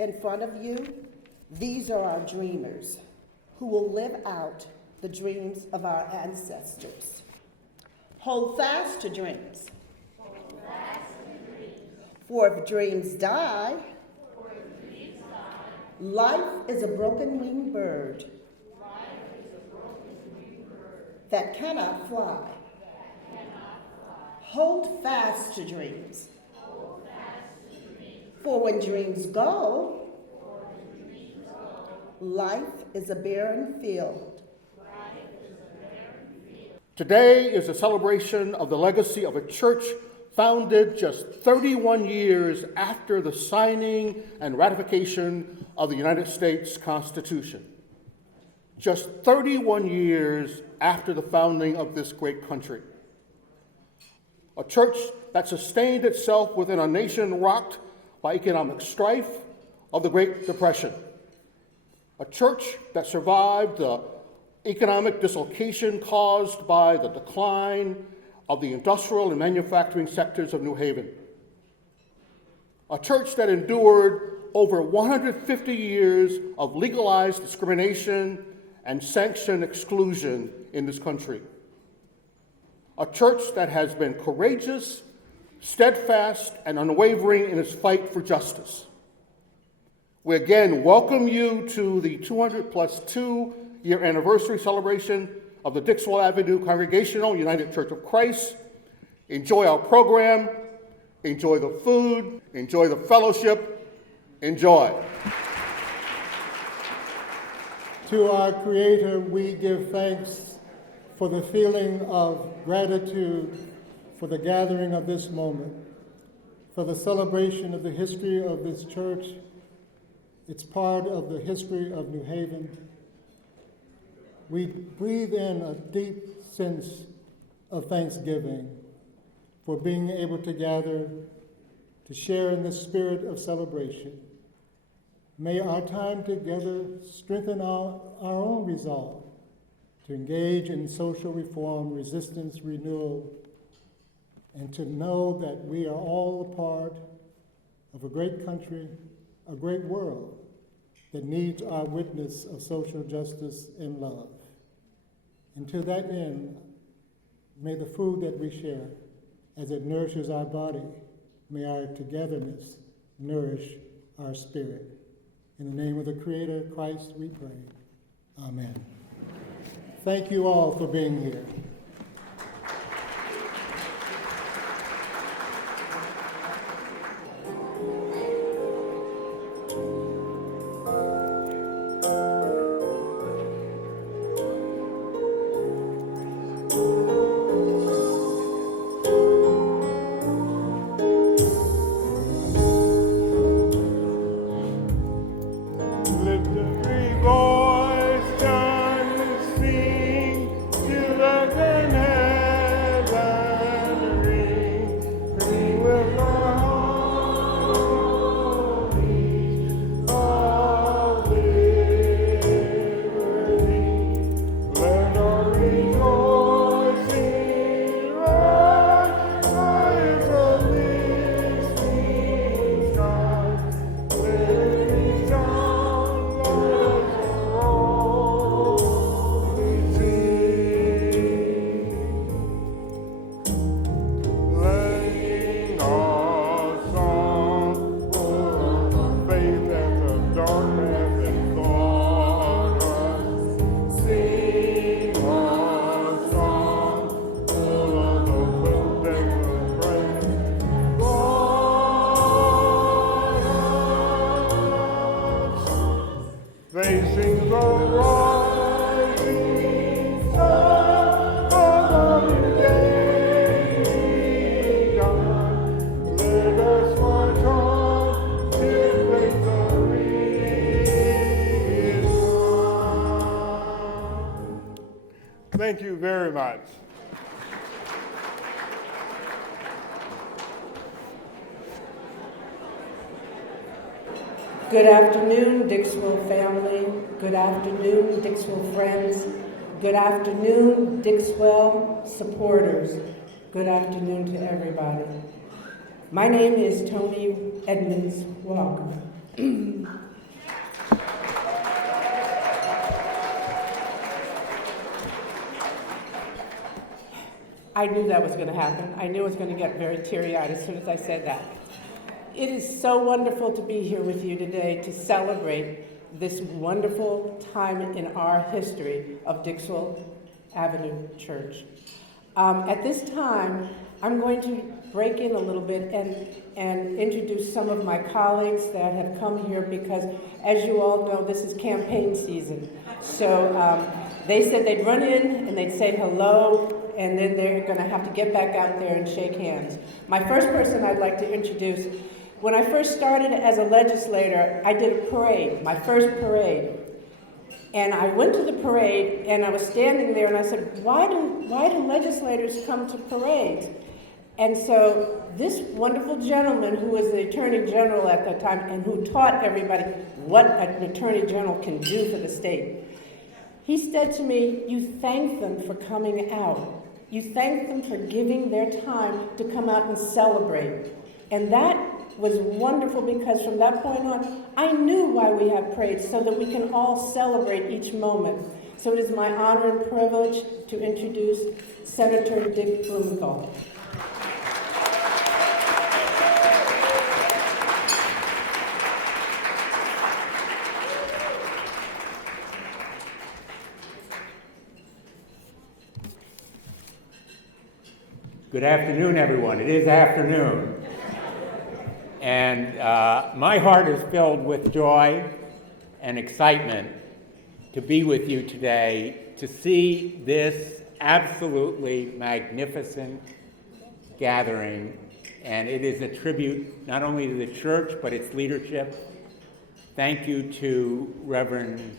In front of you, these are our dreamers who will live out the dreams of our ancestors. Hold fast to dreams. For if dreams die, life is a broken-winged bird that cannot fly. Hold fast to dreams. For when dreams go, life is a barren field. Today is a celebration of the legacy of a church founded just 31 years after the signing and ratification of the United States Constitution. Just 31 years after the founding of this great country. A church that sustained itself within a nation rocked by economic strife of the Great Depression. A church that survived the economic dislocation caused by the decline of the industrial and manufacturing sectors of New Haven. A church that endured over 150 years of legalized discrimination and sanctioned exclusion in this country. A church that has been courageous, steadfast, and unwavering in its fight for justice. We again welcome you to the 200+2-year anniversary celebration of the Dixwell Avenue Congregational United Church of Christ. Enjoy our program, enjoy the food, enjoy the fellowship, enjoy. To our Creator, we give thanks for the feeling of gratitude for the gathering of this moment, for the celebration of the history of this church. It's part of the history of New Haven. We breathe in a deep sense of thanksgiving for being able to gather to share in the spirit of celebration. May our time together strengthen our own resolve to engage in social reform, resistance, renewal, and to know that we are all a part of a great country, a great world that needs our witness of social justice and love. And to that end, may the food that we share, as it nourishes our body, may our togetherness nourish our spirit. In the name of the Creator, Christ, we pray. Amen. Thank you all for being here. Thank you very much. Good afternoon, Dixwell family. Good afternoon, Dixwell friends. Good afternoon, Dixwell supporters. Good afternoon to everybody. My name is Tony Edmonds Walker. I knew that was going to happen. I knew I was going to get very teary-eyed as soon as I said that. It is so wonderful to be here with you today to celebrate this wonderful time in our history of Dixwell Avenue Church. At this time, I'm going to break in a little bit and introduce some of my colleagues that have come here because, as you all know, this is campaign season. So they said they'd run in and they'd say hello, and then they're going to have to get back out there and shake hands. My first person I'd like to introduce, when I first started as a legislator, I did a parade, my first parade. And I went to the parade, and I was standing there, and I said, why do legislators come to parades? And so this wonderful gentleman, who was the Attorney General at that time, and who taught everybody what an Attorney General can do for the state, he said to me, you thank them for coming out. You thank them for giving their time to come out and celebrate. And that was wonderful because from that point on, I knew why we have parades, so that we can all celebrate each moment. So it is my honor and privilege to introduce Senator Dick Blumenthal. Good afternoon, everyone. It is afternoon. And my heart is filled with joy and excitement to be with you today, to see this absolutely magnificent gathering. And it is a tribute not only to the church, but its leadership. Thank you to Reverend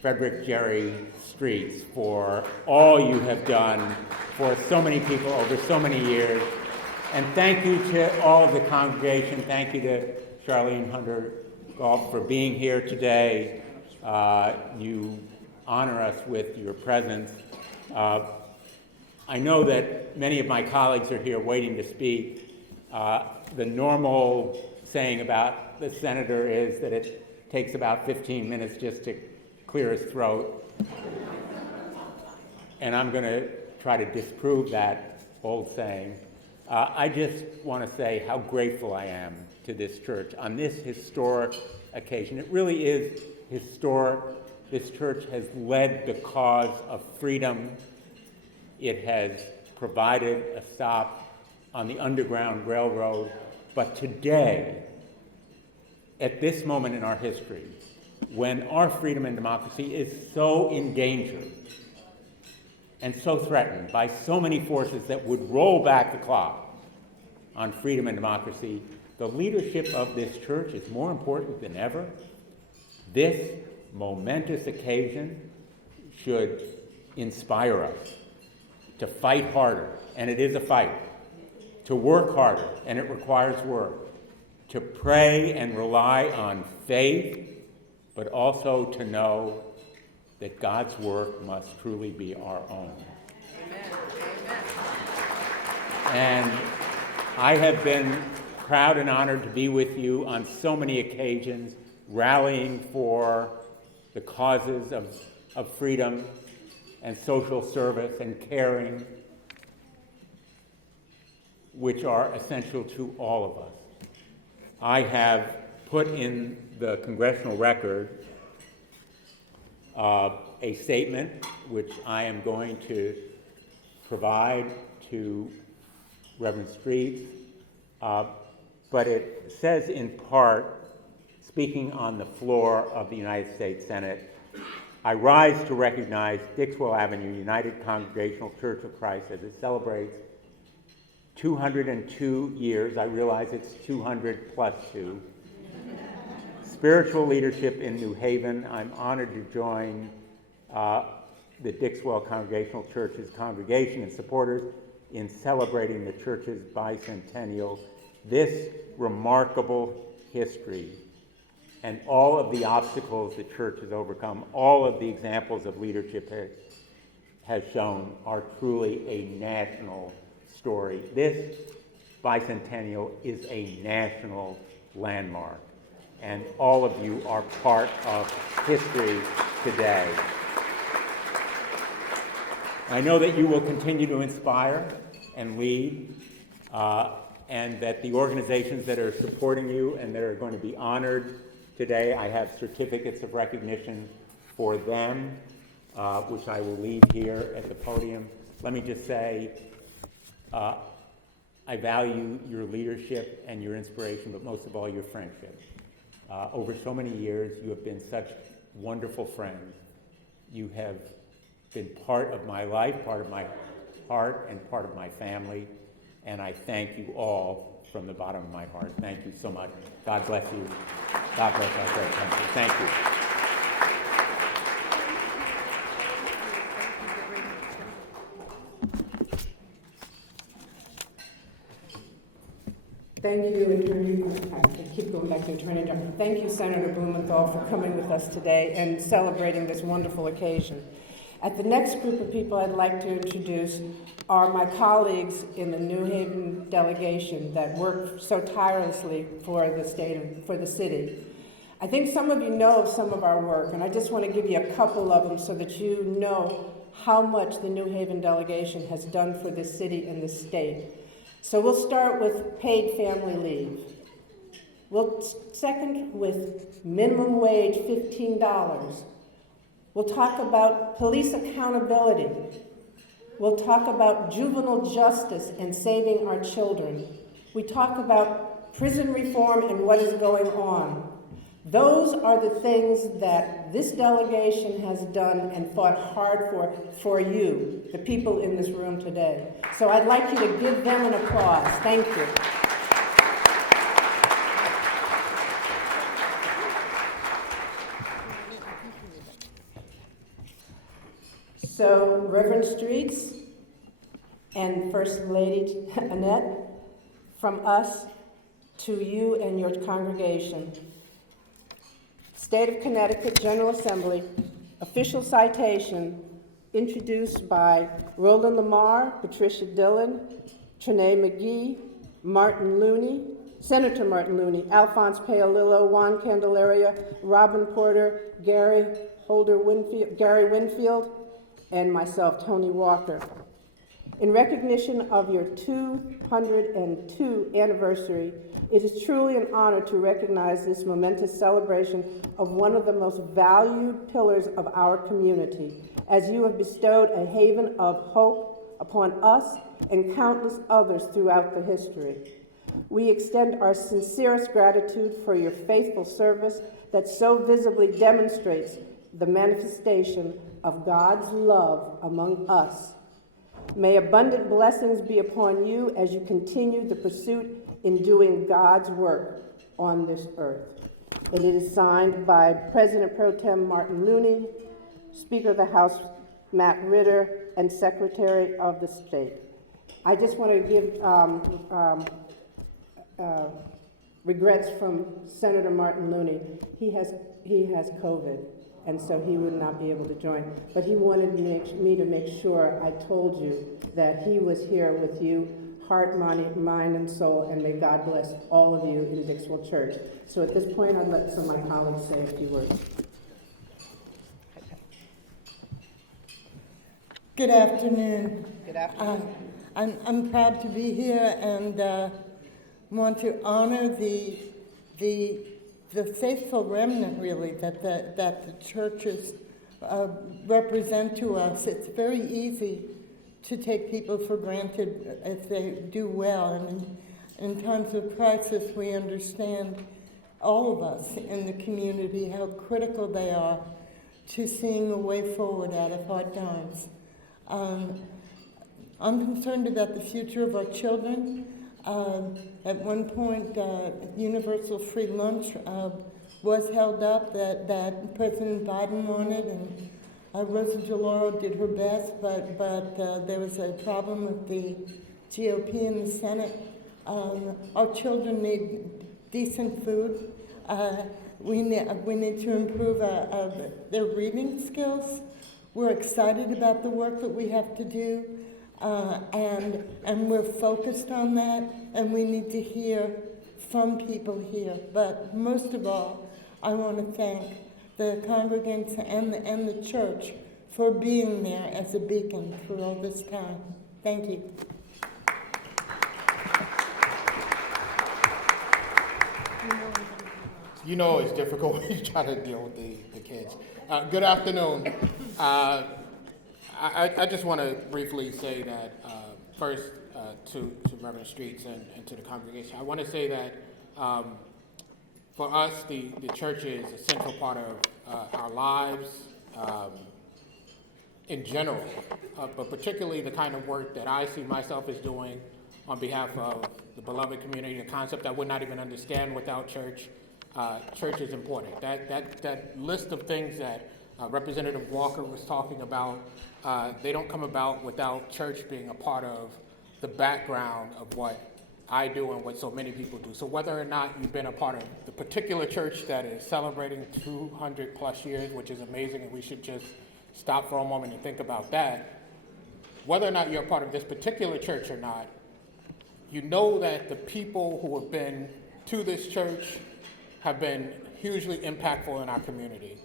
Frederick Jerry Streets for all you have done for so many people over so many years. And thank you to all of the congregation. Thank you to Charlene Hunter Galt for being here today. You honor us with your presence. I know that many of my colleagues are here waiting to speak. The normal saying about the senator is that it takes about 15 minutes just to clear his throat. And I'm going to try to disprove that old saying. I just want to say how grateful I am to this church on this historic occasion. It really is historic. This church has led the cause of freedom. It has provided a stop on the Underground Railroad. But today, at this moment in our history, when our freedom and democracy is so in danger and so threatened by so many forces that would roll back the clock on freedom and democracy, the leadership of this church is more important than ever. This momentous occasion should inspire us to fight harder, and it is a fight, to work harder, and it requires work, to pray and rely on faith, but also to know that God's work must truly be our own. Amen. And I have been proud and honored to be with you on so many occasions, rallying for the causes of freedom and social service and caring, which are essential to all of us. I have put in the congressional record a statement which I am going to provide to Reverend Streets, but it says in part, speaking on the floor of the United States Senate, I rise to recognize Dixwell Avenue United Congregational Church of Christ as it celebrates 202 years, I realize it's 200 plus 2, spiritual leadership in New Haven. I'm honored to join the Dixwell Congregational Church's congregation and supporters in celebrating the church's bicentennial. This remarkable history and all of the obstacles the church has overcome, all of the examples of leadership has shown are truly a national story. This bicentennial is a national landmark. and all of you are part of history today. I know that you will continue to inspire and lead, and that the organizations that are supporting you and that are going to be honored today, I have certificates of recognition for them, which I will leave here at the podium. Let me just say, I value your leadership and your inspiration, but most of all, your friendship. Over so many years, you have been such wonderful friends. You have been part of my life, part of my heart, and part of my family, and I thank you all from the bottom of my heart. Thank you so much. God bless you. God bless our great country. Thank you. Thank you, I keep going back to Attorney General. Thank you, Senator Blumenthal, for coming with us today and celebrating this wonderful occasion. At the next group of people I'd like to introduce are my colleagues in the New Haven delegation that work so tirelessly for the city. I think some of you know of some of our work, and I just want to give you a couple of them so that you know how much the New Haven delegation has done for this city and this state. So we'll start with paid family leave. We'll second with minimum wage, $15. We'll talk about police accountability. We'll talk about juvenile justice and saving our children. We talk about prison reform and what is going on. Those are the things that this delegation has done and fought hard for you, the people in this room today. So I'd like you to give them an applause. Thank you. So, Reverend Streets and First Lady Annette, from us to you and your congregation. State of Connecticut General Assembly, official citation introduced by Roland Lamar, Patricia Dillon, Trenae McGee, Martin Looney, Senator Martin Looney, Alphonse Paolillo, Juan Candelaria, Robin Porter, Gary Winfield, and myself, Tony Walker. In recognition of your 202 anniversary, it is truly an honor to recognize this momentous celebration of one of the most valued pillars of our community, as you have bestowed a haven of hope upon us and countless others throughout the history. We extend our sincerest gratitude for your faithful service that so visibly demonstrates the manifestation of God's love among us. May abundant blessings be upon you as you continue the pursuit in doing God's work on this earth. And it is signed by President Pro Tem Martin Looney, Speaker of the House Matt Ritter, and Secretary of the State. I just want to give regrets from Senator Martin Looney. He has COVID, and so he would not be able to join. But he wanted me to make sure I told you that he was here with you, heart, mind, and soul, and may God bless all of you in Dixwell Church. So at this point, I'd let some of my colleagues say a few words. Good afternoon. Good afternoon. I'm proud to be here and want to honor the faithful remnant, really, that the churches represent to us. It's very easy to take people for granted if they do well, and in times of crisis, we understand, all of us in the community, how critical they are to seeing a way forward out of hard times. I'm concerned about the future of our children. At one point, universal free lunch was held up that President Biden wanted, and Rosa DeLauro did her best, but there was a problem with the GOP in the Senate. Our children need decent food. We need to improve their reading skills. We're excited about the work that we have to do, and we're focused on that, and we need to hear from people here. But most of all, I want to thank the congregants and the church for being there as a beacon through all this time. Thank you. You know it's difficult when you try to deal with the kids. Good afternoon. I just want to briefly say that first to Reverend Streets and to the congregation. I want to say that for us, the church is a central part of our lives in general, but particularly the kind of work that I see myself as doing on behalf of the beloved community, a concept I would not even understand without church. Church is important. That list of things that Representative Walker was talking about, they don't come about without church being a part of the background of what I do and what so many people do. So whether or not you've been a part of the particular church that is celebrating 200 plus years, which is amazing, and we should just stop for a moment and think about that, whether or not you're a part of this particular church or not, you know that the people who have been to this church have been hugely impactful in our community,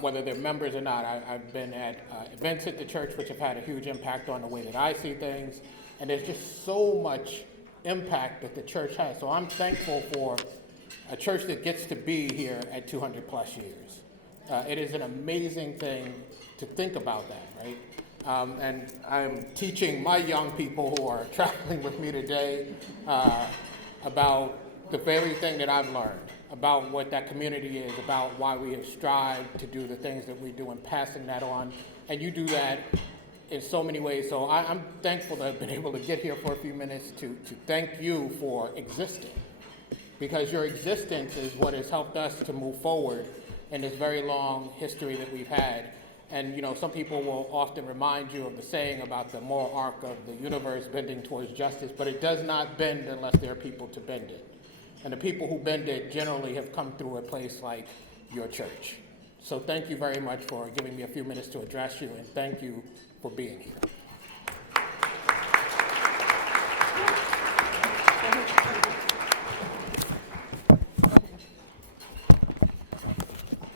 whether they're members or not. I've been at events at the church which have had a huge impact on the way that I see things, and there's just so much impact that the church has. So I'm thankful for a church that gets to be here at 200 plus years. It is an amazing thing to think about that, right? And I'm teaching my young people who are traveling with me today about the very thing that I've learned, about what that community is, about why we have strived to do the things that we do, and passing that on. And you do that in so many ways. So I'm thankful to have been able to get here for a few minutes to thank you for existing, because your existence is what has helped us to move forward in this very long history that we've had. And you know, some people will often remind you of the saying about the moral arc of the universe bending towards justice, but it does not bend unless there are people to bend it. And the people who bend it generally have come through a place like your church. So thank you very much for giving me a few minutes to address you, and thank you for being here.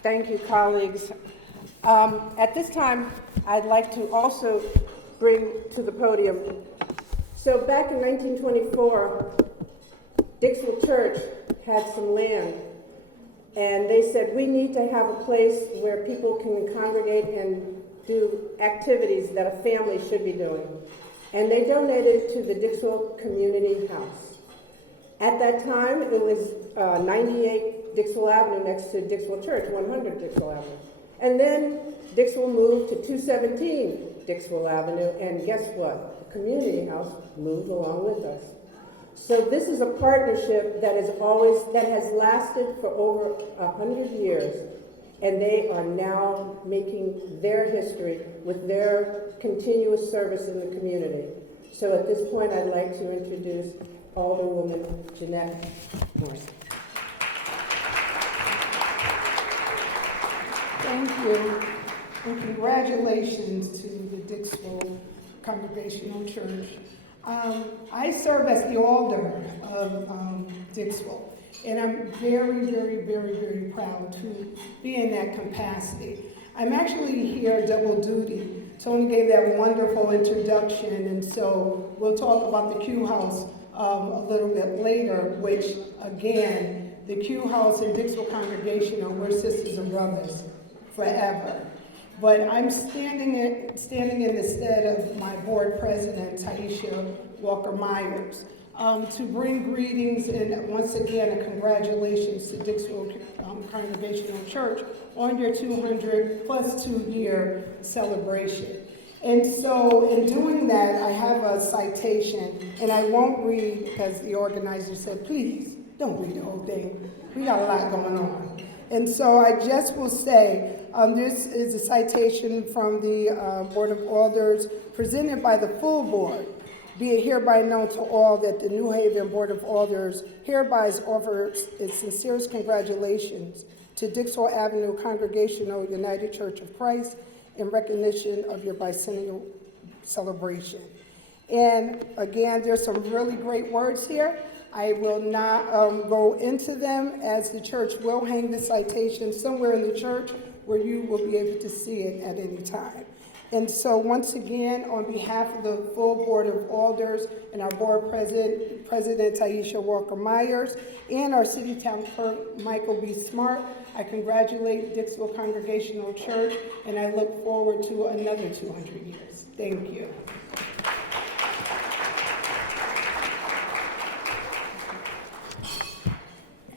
Thank you, colleagues. At this time, I'd like to also bring to the podium. So back in 1924, Dixwell Church had some land, and they said, we need to have a place where people can congregate and do activities that a family should be doing. And they donated to the Dixwell Community House. At that time, it was 98 Dixwell Avenue next to Dixwell Church, 100 Dixwell Avenue. And then Dixwell moved to 217 Dixwell Avenue, and guess what? The Community House moved along with us. So this is a partnership that has lasted for over 100 years, and they are now making their history with their continuous service in the community. So at this point, I'd like to introduce Alderwoman Jeanette Morrison. Thank you, and congratulations to the Dixwell Congregational Church. I serve as the alder of Dixwell, and I'm very, very, very, very proud to be in that capacity. I'm actually here double duty. Tony gave that wonderful introduction, and so we'll talk about the Q House a little bit later, which, again, the Q House and Dixwell Congregational, we're sisters and brothers forever. But I'm standing in the stead of my board president, Taisha Walker-Myers, to bring greetings and once again a congratulations to Dixwell Congregational Church on your 200 plus 2 year celebration. And so in doing that, I have a citation, and I won't read because the organizer said, please don't read the whole thing. We got a lot going on. And so I just will say, this is a citation from the Board of Alders presented by the full board. Be it hereby known to all that the New Haven Board of Alders hereby offers its sincerest congratulations to Dixwell Avenue Congregational United Church of Christ in recognition of your bicentennial celebration. And again, there's some really great words here, I will not go into them, as the church will hang the citation somewhere in the church where you will be able to see it at any time. And so once again, on behalf of the full Board of Alders and our Board President Taisha Walker-Myers, and our City Town Clerk, Michael B. Smart, I congratulate Dixwell Congregational Church, and I look forward to another 200 years. Thank you.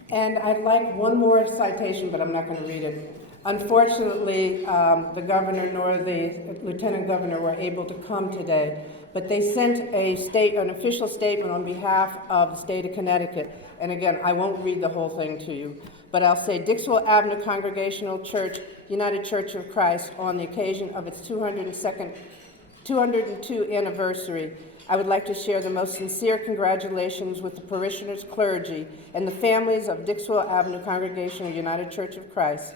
And I'd like one more citation, but I'm not going to read it. Unfortunately, the governor nor the lieutenant governor were able to come today, but they sent an official statement on behalf of the state of Connecticut. And again, I won't read the whole thing to you, but I'll say Dixwell Avenue Congregational Church, United Church of Christ, on the occasion of its 202 anniversary, I would like to share the most sincere congratulations with the parishioners, clergy, and the families of Dixwell Avenue Congregational United Church of Christ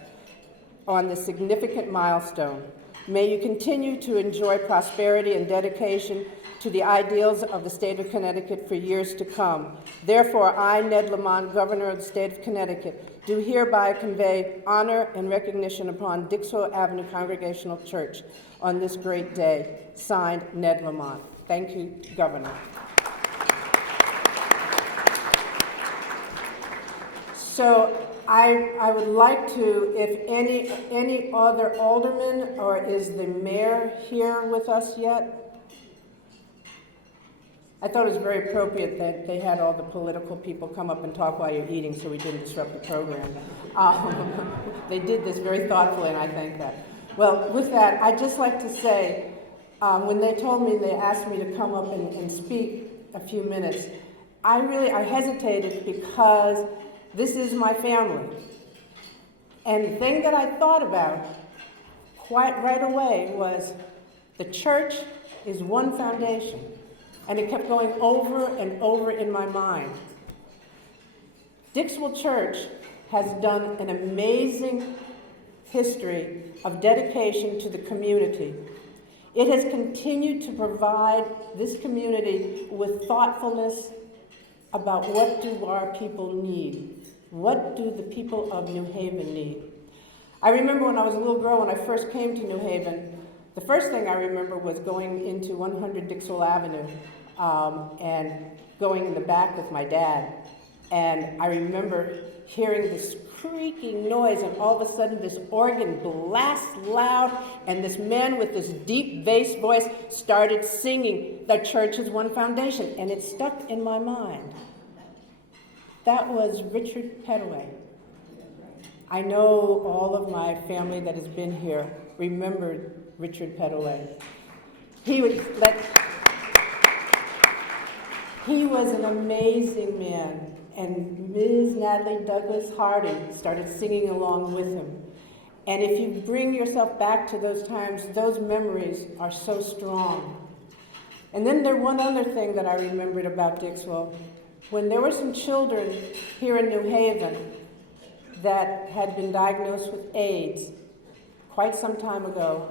on this significant milestone. May you continue to enjoy prosperity and dedication to the ideals of the state of Connecticut for years to come. Therefore, I, Ned Lamont, Governor of the state of Connecticut, do hereby convey honor and recognition upon Dixwell Avenue Congregational Church on this great day. Signed, Ned Lamont. Thank you, Governor. So I would like to, if any other alderman, or is the mayor here with us yet? I thought it was very appropriate that they had all the political people come up and talk while you're eating so we didn't disrupt the program. They did this very thoughtfully, and I thank that. Well, with that, I'd just like to say, when they told me, they asked me to come up and speak a few minutes, I hesitated because this is my family. And the thing that I thought about quite right away was the church is one foundation. And it kept going over and over in my mind. Dixwell Church has done an amazing history of dedication to the community. It has continued to provide this community with thoughtfulness about what do our people need? What do the people of New Haven need? I remember when I was a little girl, when I first came to New Haven, the first thing I remember was going into 100 Dixwell Avenue and going in the back with my dad. And I remember hearing this creaking noise, and all of a sudden this organ blasts loud, and this man with this deep bass voice started singing, "The church is one foundation," and it stuck in my mind. That was Richard Petaway. I know all of my family that has been here remembered Richard Petaway. He was an amazing man, and Ms. Natalie Douglas Harding started singing along with him. And if you bring yourself back to those times, those memories are so strong. And then there's one other thing that I remembered about Dixwell. When there were some children here in New Haven that had been diagnosed with AIDS quite some time ago,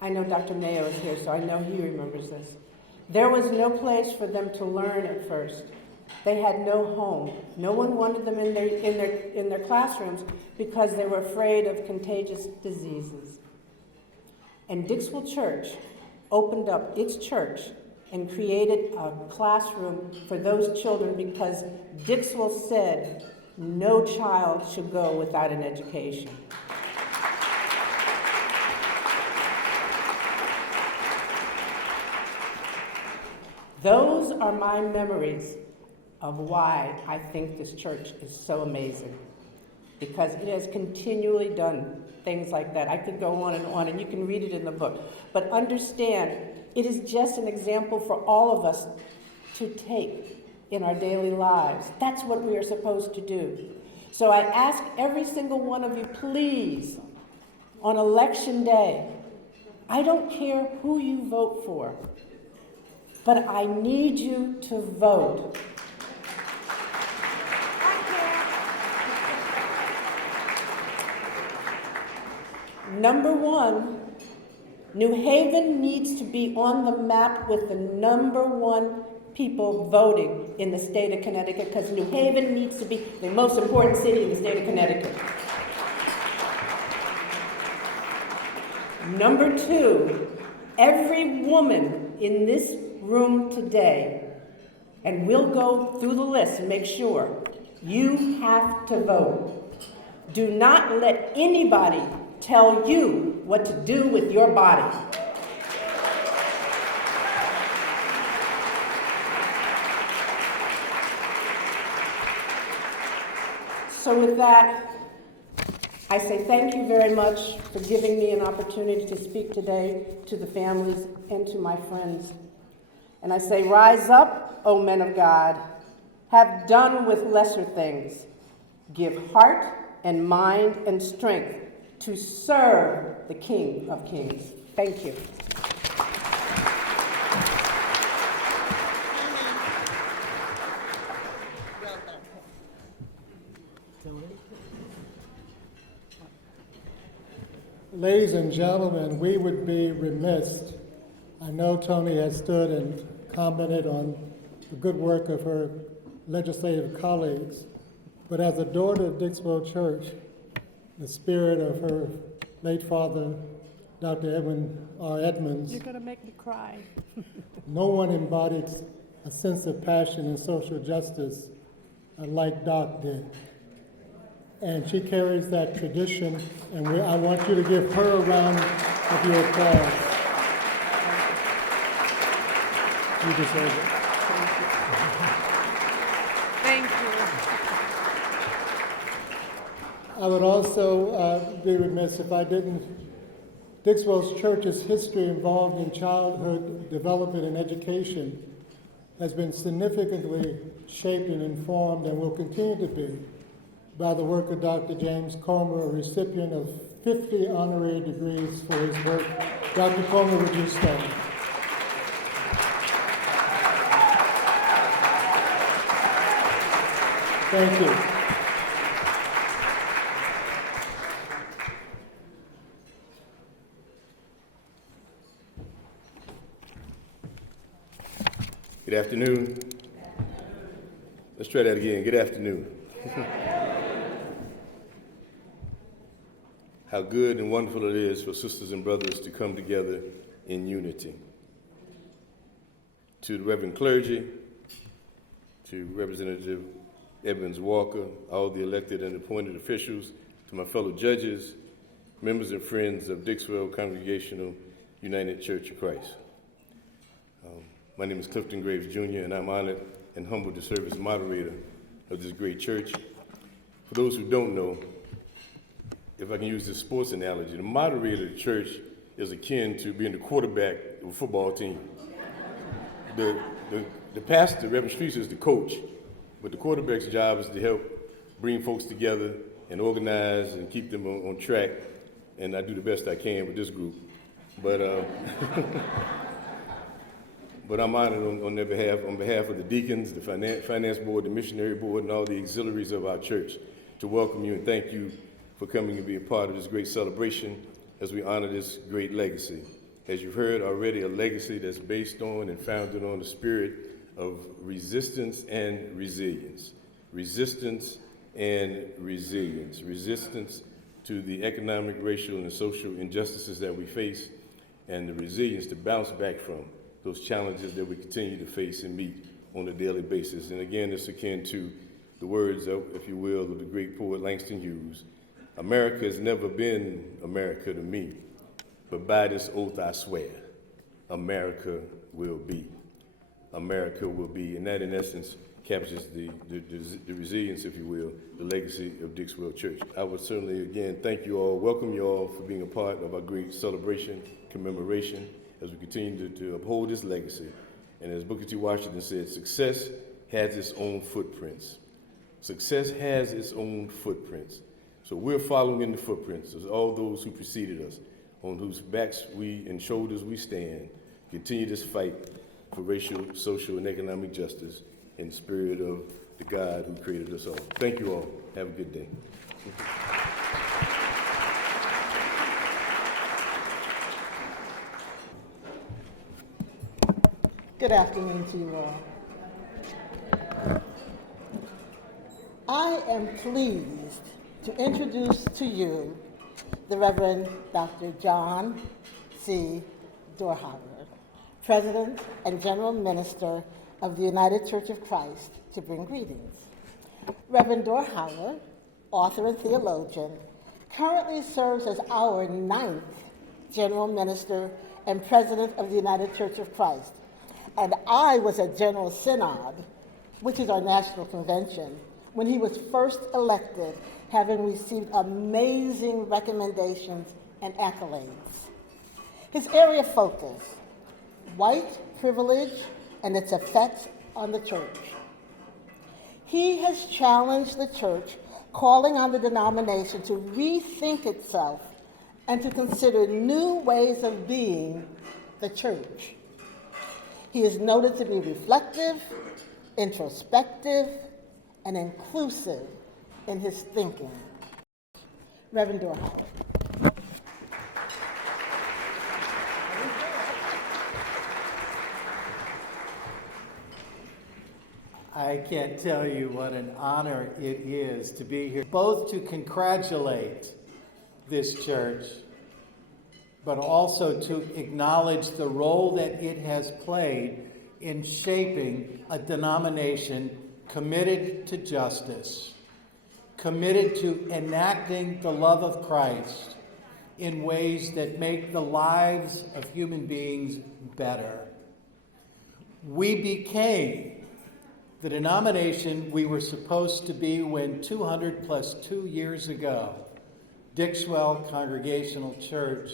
I know Dr. Mayo is here, so I know he remembers this. There was no place for them to learn at first. They had no home. No one wanted them in their classrooms because they were afraid of contagious diseases. And Dixwell Church opened up its church and created a classroom for those children because Dixwell said no child should go without an education. Those are my memories of why I think this church is so amazing, because it has continually done things like that. I could go on, and you can read it in the book. But understand, it is just an example for all of us to take in our daily lives. That's what we are supposed to do. So I ask every single one of you, please, on election day, I don't care who you vote for, but I need you to vote. Number one, New Haven needs to be on the map with the number one people voting in the state of Connecticut, because New Haven needs to be the most important city in the state of Connecticut. Number two, every woman in this room today, and we'll go through the list and make sure, you have to vote. Do not let anybody tell you what to do with your body. So with that, I say thank you very much for giving me an opportunity to speak today to the families and to my friends. And I say, rise up, O men of God, have done with lesser things. Give heart and mind and strength to serve the King of Kings. Thank you. Ladies and gentlemen, we would be remiss. I know Tony has stood and commented on the good work of her legislative colleagues, but as a daughter of Dixwell Church, the spirit of her late father, Dr. Edwin R. Edmonds, You're going to make me cry. no one embodied a sense of passion and social justice like Doc did. And she carries that tradition, and I want you to give her a round of your applause. You deserve it. Thank you. I would also be remiss if I didn't. Dixwell's Church's history involved in childhood development and education has been significantly shaped and informed and will continue to be by the work of Dr. James Comer, a recipient of 50 honorary degrees for his work. Dr. Comer, would you stand? Thank you. Good afternoon. Let's try that again. Good afternoon. How good and wonderful it is for sisters and brothers to come together in unity. To the Reverend clergy, to Representative Evans Walker, all the elected and appointed officials, to my fellow judges, members and friends of Dixwell Congregational United Church of Christ. My name is Clifton Graves, Jr., and I'm honored and humbled to serve as moderator of this great church. For those who don't know, if I can use this sports analogy, the moderator of the church is akin to being the quarterback of a football team. The pastor, Reverend Streets, is the coach, but the quarterback's job is to help bring folks together and organize and keep them on track, and I do the best I can with this group. But but I'm honored on their behalf, on behalf of the deacons, the finance board, the missionary board, and all the auxiliaries of our church, to welcome you and thank you for coming and be a part of this great celebration as we honor this great legacy. As you've heard already, a legacy that's based on and founded on the spirit of resistance and resilience. Resistance and resilience. Resistance to the economic, racial, and social injustices that we face, and the resilience to bounce back from those challenges that we continue to face and meet on a daily basis. And again, it's akin to the words of, if you will, of the great poet Langston Hughes. America has never been America to me, but by this oath I swear, America will be. America will be. And that, in essence, captures the resilience, if you will, the legacy of Dixwell Church. I would certainly, again, thank you all, welcome you all for being a part of our great celebration, commemoration, as we continue to uphold this legacy. And as Booker T. Washington said, success has its own footprints. Success has its own footprints. So we're following in the footprints of all those who preceded us, on whose backs and shoulders we stand, continue this fight for racial, social, and economic justice in the spirit of the God who created us all. Thank you all. Have a good day. Good afternoon to you all. I am pleased to introduce to you the Reverend Dr. John C. Dorhauer, President and General Minister of the United Church of Christ, to bring greetings. Reverend Dorhauer, author and theologian, currently serves as our 9th General Minister and President of the United Church of Christ. And I was at General Synod, which is our national convention, when he was first elected, having received amazing recommendations and accolades. His area of focus, white privilege and its effects on the church. He has challenged the church, calling on the denomination to rethink itself and to consider new ways of being the church. He is noted to be reflective, introspective, and inclusive in his thinking. Reverend Dorhauer. I can't tell you what an honor it is to be here, both to congratulate this church, but also to acknowledge the role that it has played in shaping a denomination committed to justice, committed to enacting the love of Christ in ways that make the lives of human beings better. We became the denomination we were supposed to be when 200 plus 2 years ago, Dixwell Congregational Church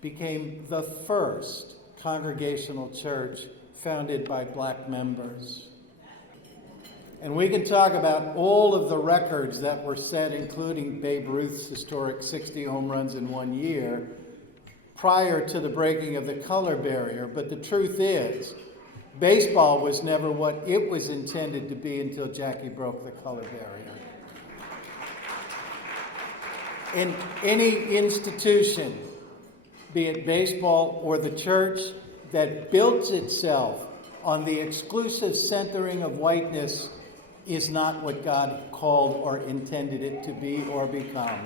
became the first Congregational church founded by Black members. And we can talk about all of the records that were set, including Babe Ruth's historic 60 home runs in 1 year, prior to the breaking of the color barrier. But the truth is, baseball was never what it was intended to be until Jackie broke the color barrier. In any institution, be it baseball or the church, that builds itself on the exclusive centering of whiteness is not what God called or intended it to be or become.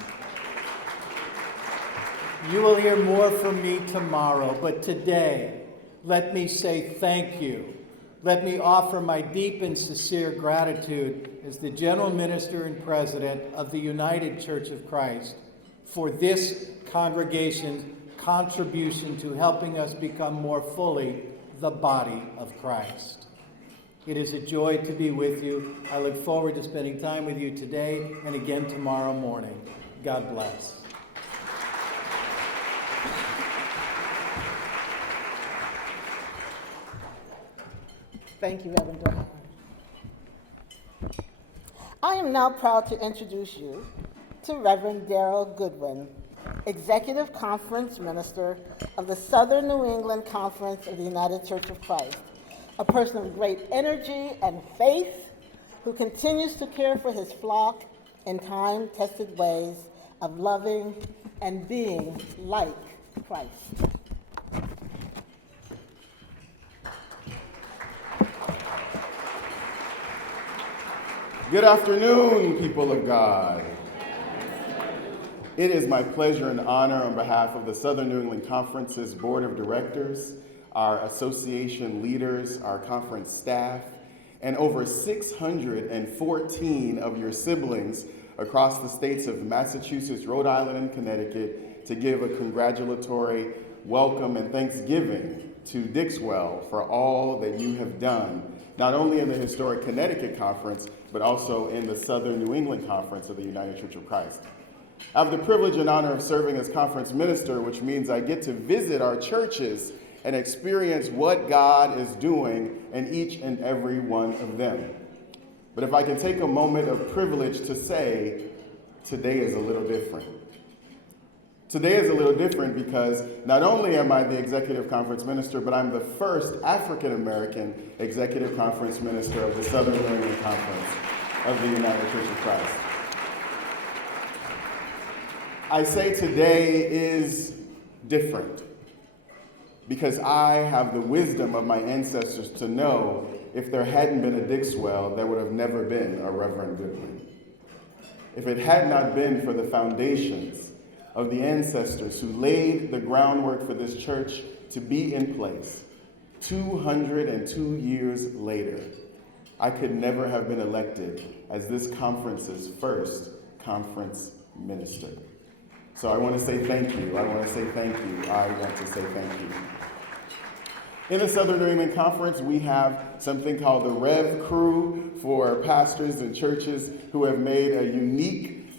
You will hear more from me tomorrow, but today, let me say thank you. Let me offer my deep and sincere gratitude as the General Minister and President of the United Church of Christ for this congregation's contribution to helping us become more fully the body of Christ. It is a joy to be with you. I look forward to spending time with you today and again tomorrow morning. God bless. Thank you, Reverend Dorhauer. I am now proud to introduce you to Reverend Darrell Goodwin, Executive Conference Minister of the Southern New England Conference of the United Church of Christ, a person of great energy and faith who continues to care for his flock in time-tested ways of loving and being like Christ. Good afternoon, people of God. It is my pleasure and honor on behalf of the Southern New England Conference's Board of Directors, our association leaders, our conference staff, and over 614 of your siblings across the states of Massachusetts, Rhode Island, and Connecticut to give a congratulatory welcome and thanksgiving to Dixwell for all that you have done, not only in the historic Connecticut Conference, but also in the Southern New England Conference of the United Church of Christ. I have the privilege and honor of serving as conference minister, which means I get to visit our churches and experience what God is doing in each and every one of them. But if I can take a moment of privilege to say, today is a little different. Today is a little different because not only am I the executive conference minister, but I'm the first African-American executive conference minister of the Southern New England Conference of the United Church of Christ. I say today is different because I have the wisdom of my ancestors to know if there hadn't been a Dixwell, there would have never been a Reverend Goodwin. if it had not been for the foundations of the ancestors who laid the groundwork for this church to be in place 202 years later, I could never have been elected as this conference's first conference minister. So I want to say thank you. I want to say thank you. I want to say thank you. In the Southern New England Conference, we have something called the Rev Crew for pastors and churches who have made a unique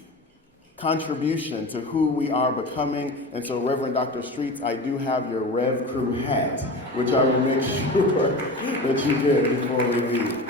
contribution to who we are becoming. And so, Reverend Dr. Streets, I do have your Rev Crew hat, which I will make sure that you get before we leave.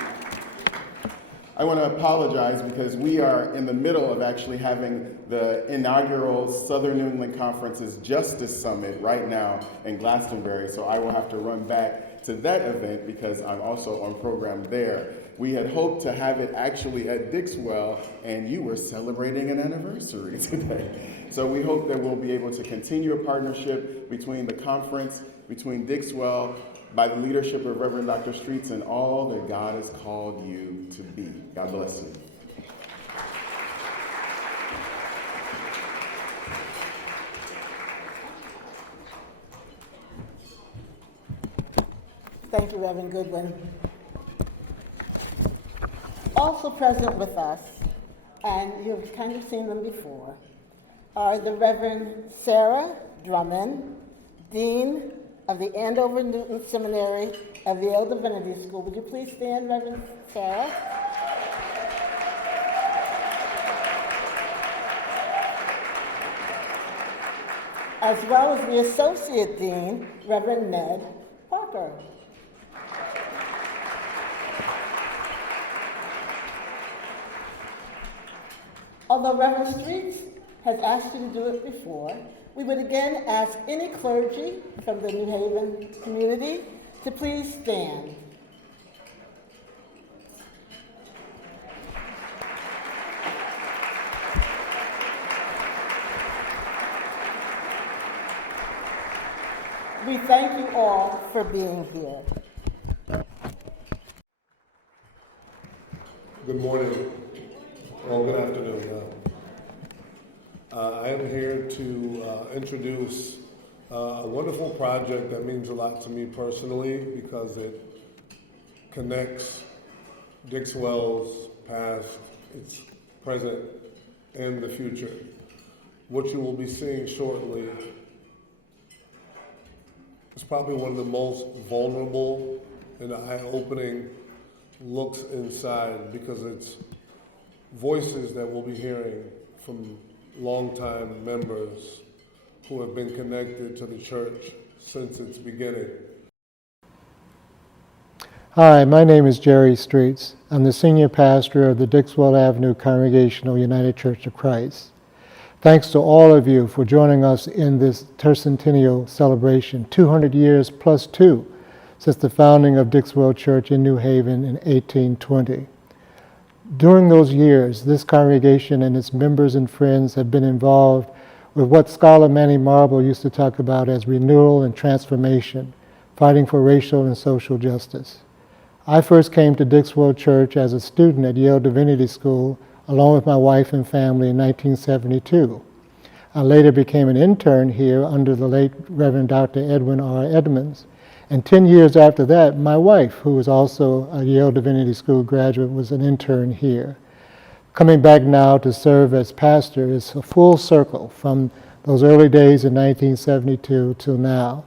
I want to apologize because we are in the middle of actually having the inaugural Southern New England Conference's Justice Summit right now in Glastonbury, so I will have to run back to that event because I'm also on program there. We had hoped to have it actually at Dixwell, and you were celebrating an anniversary today. So we hope that we'll be able to continue a partnership between the conference, between Dixwell, by the leadership of Reverend Dr. Streets, and all that God has called you to be. God bless you. Thank you, Reverend Goodwin. Also present with us, and you've kind of seen them before, are the Reverend Sarah Drummond, Dean of the Andover Newton Seminary of Yale Divinity School. Would you please stand, Reverend Sarah? As well as the Associate Dean, Reverend Ned Parker. Although Reverend Streets has asked you to do it before, we would again ask any clergy from the New Haven community to please stand. We thank you all for being here. Good morning, or good afternoon now. I am here to introduce a wonderful project that means a lot to me personally because it connects Dixwell's past, its present, and the future. What you will be seeing shortly is probably one of the most vulnerable and eye-opening looks inside because it's voices that we'll be hearing from longtime members who have been connected to the church since its beginning. Hi, my name is Jerry Streets. I'm the senior pastor of the Dixwell Avenue Congregational United Church of Christ. Thanks to all of you for joining us in this Bicentennial celebration, 200 years plus 2 since the founding of Dixwell Church in New Haven in 1820. During those years, this congregation and its members and friends have been involved with what scholar Manny Marble used to talk about as renewal and transformation, fighting for racial and social justice. I first came to Dixwell Church as a student at Yale Divinity School, along with my wife and family in 1972. I later became an intern here under the late Reverend Dr. Edwin R. Edmonds. And 10 years after that, my wife, who was also a Yale Divinity School graduate, was an intern here. Coming back now to serve as pastor is a full circle from those early days in 1972 till now.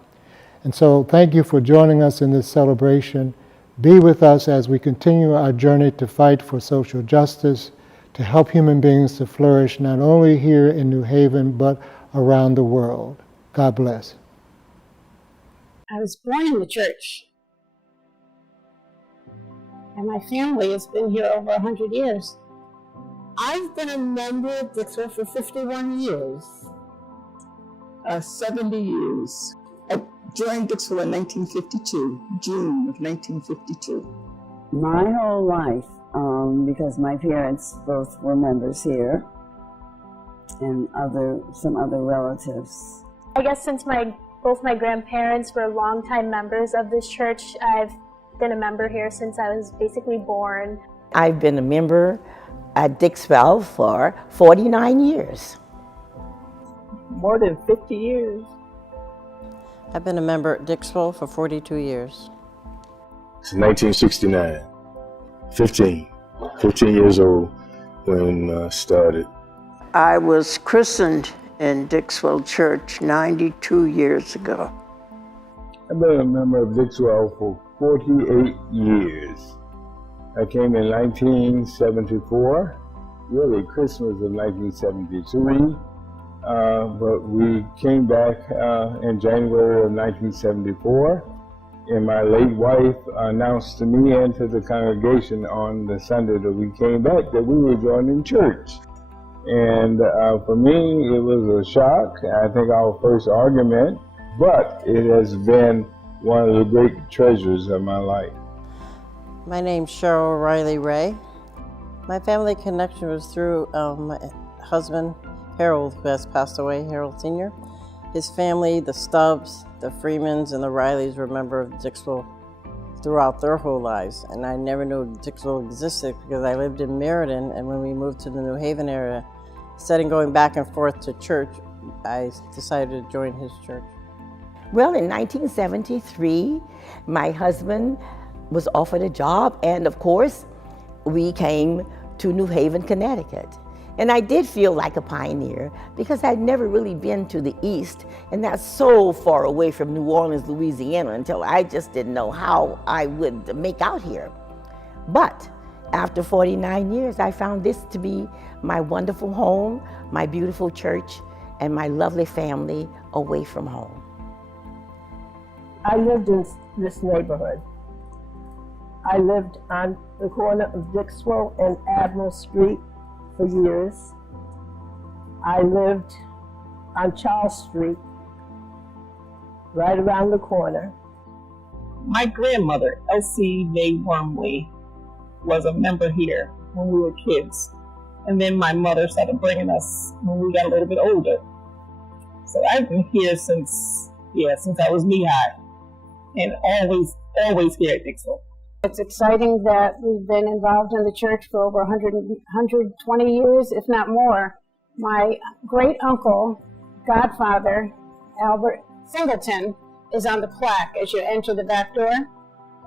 And so thank you for joining us in this celebration. Be with us as we continue our journey to fight for social justice, to help human beings to flourish not only here in New Haven, but around the world. God bless. I was born in the church, and my family has been here over 100 years. I've been a member of Dixwell for 51 years. 70 years. I joined Dixwell in 1952, June of 1952. My whole life, because my parents both were members here, and some other relatives. I guess since both my grandparents were longtime members of this church, I've been a member here since I was basically born. I've been a member at Dixwell for 49 years. More than 50 years. I've been a member at Dixwell for 42 years. Since 1969, 15 years old when I started. I was christened in Dixwell Church 92 years ago. I've been a member of Dixwell for 48 years. I came in 1974, really Christmas of 1973, but we came back in January of 1974, and my late wife announced to me and to the congregation on the Sunday that we came back that we were joining church. And for me, it was a shock. I think our first argument, but it has been one of the great treasures of my life. My name's Cheryl Riley Ray. My family connection was through my husband, Harold, who has passed away, Harold Sr. His family, the Stubbs, the Freemans, and the Rileys were members of Dixwell throughout their whole lives. And I never knew Dixwell existed because I lived in Meriden, and when we moved to the New Haven area, instead of going back and forth to church, I decided to join his church. Well, in 1973, my husband was offered a job, and of course, we came to New Haven, Connecticut. And I did feel like a pioneer because I'd never really been to the East, and that's so far away from New Orleans, Louisiana, until I just didn't know how I would make out here. But after 49 years, I found this to be my wonderful home, my beautiful church, and my lovely family away from home. I lived in this neighborhood. I lived on the corner of Dixwell and Admiral Street for years. I lived on Charles Street, right around the corner. My grandmother, Elsie Mae Wormley, was a member here when we were kids. And then my mother started bringing us when we got a little bit older. So I've been here since I was knee-high. And always here at Dixwell. It's exciting that we've been involved in the church for over 120 years, if not more. My great uncle, godfather, Albert Singleton, is on the plaque as you enter the back door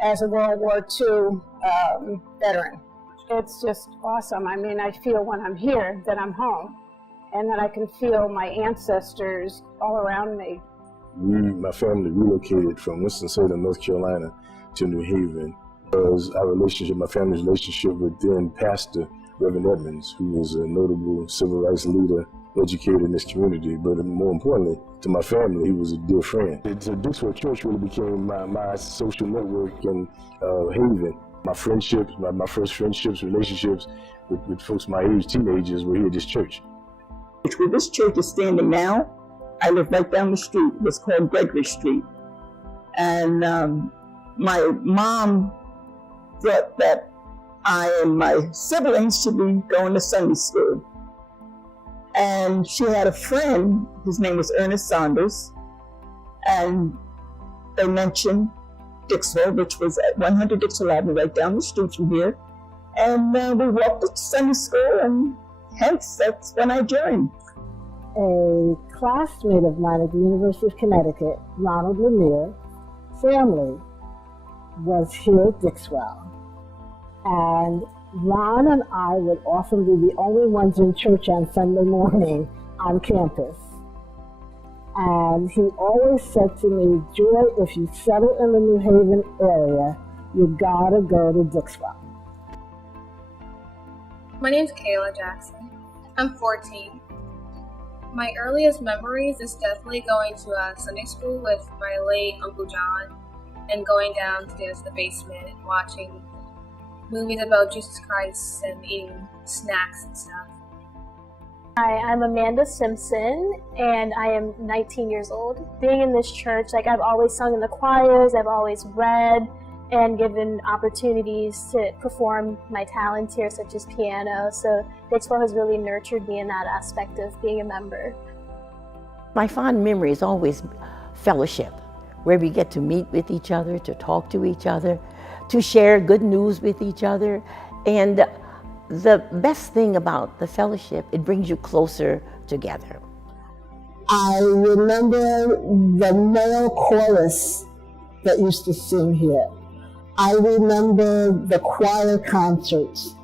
as a World War II veteran. It's just awesome. I mean, I feel when I'm here that I'm home, and that I can feel my ancestors all around me. My family relocated from Winston-Salem, North Carolina to New Haven. Because my family's relationship with then Pastor Reverend Edmonds, who was a notable civil rights leader, educator in this community, but more importantly, to my family, he was a dear friend. So Dixwell Church really became my social network in Haven. My friendships, my first friendships, relationships with folks my age, teenagers, were here at this church. Where this church is standing now, I live right down the street. It's called Gregory Street. And my mom thought that I and my siblings should be going to Sunday school. And she had a friend, his name was Ernest Saunders, and they mentioned Dixwell, which was at 100 Dixwell Avenue, right down the street from here. And we walked to Sunday school, and hence that's when I joined. A classmate of mine at the University of Connecticut, Ronald Lemire, family was here at Dixwell. And Ron and I would often be the only ones in church on Sunday morning on campus. And he always said to me, Joy, if you settle in the New Haven area, you gotta go to Dixwell. My name's Kayla Jackson. I'm 14. My earliest memories is definitely going to Sunday school with my late Uncle John and going downstairs to the basement and watching movies about Jesus Christ and eating snacks and stuff. Hi, I'm Amanda Simpson, and I am 19 years old. Being in this church, I've always sung in the choirs, I've always read, and given opportunities to perform my talents here, such as piano. So Dixwell has really nurtured me in that aspect of being a member. My fond memory is always fellowship, where we get to meet with each other, to talk to each other, to share good news with each other. And the best thing about the fellowship, it brings you closer together. I remember the male chorus that used to sing here. I remember the choir concerts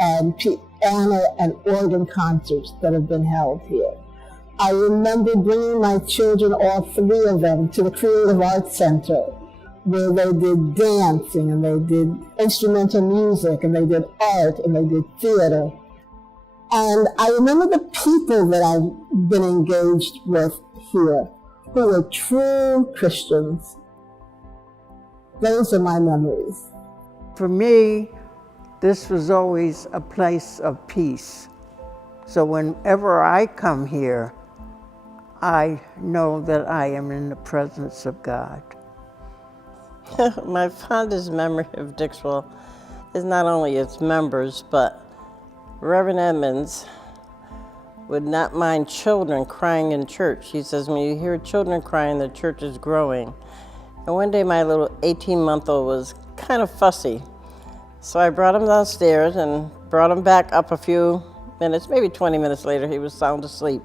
and piano and organ concerts that have been held here. I remember bringing my children, all three of them, to the Creative Arts Center, where they did dancing and they did instrumental music and they did art and they did theater. And I remember the people that I've been engaged with here, who were true Christians. Those are my memories. For me, this was always a place of peace. So whenever I come here, I know that I am in the presence of God. My fondest memory of Dixwell is not only its members, but Reverend Edmonds would not mind children crying in church. He says, when you hear children crying, the church is growing. And one day my little 18-month-old was kind of fussy. So I brought him downstairs and brought him back up a few minutes, maybe 20 minutes later, he was sound asleep.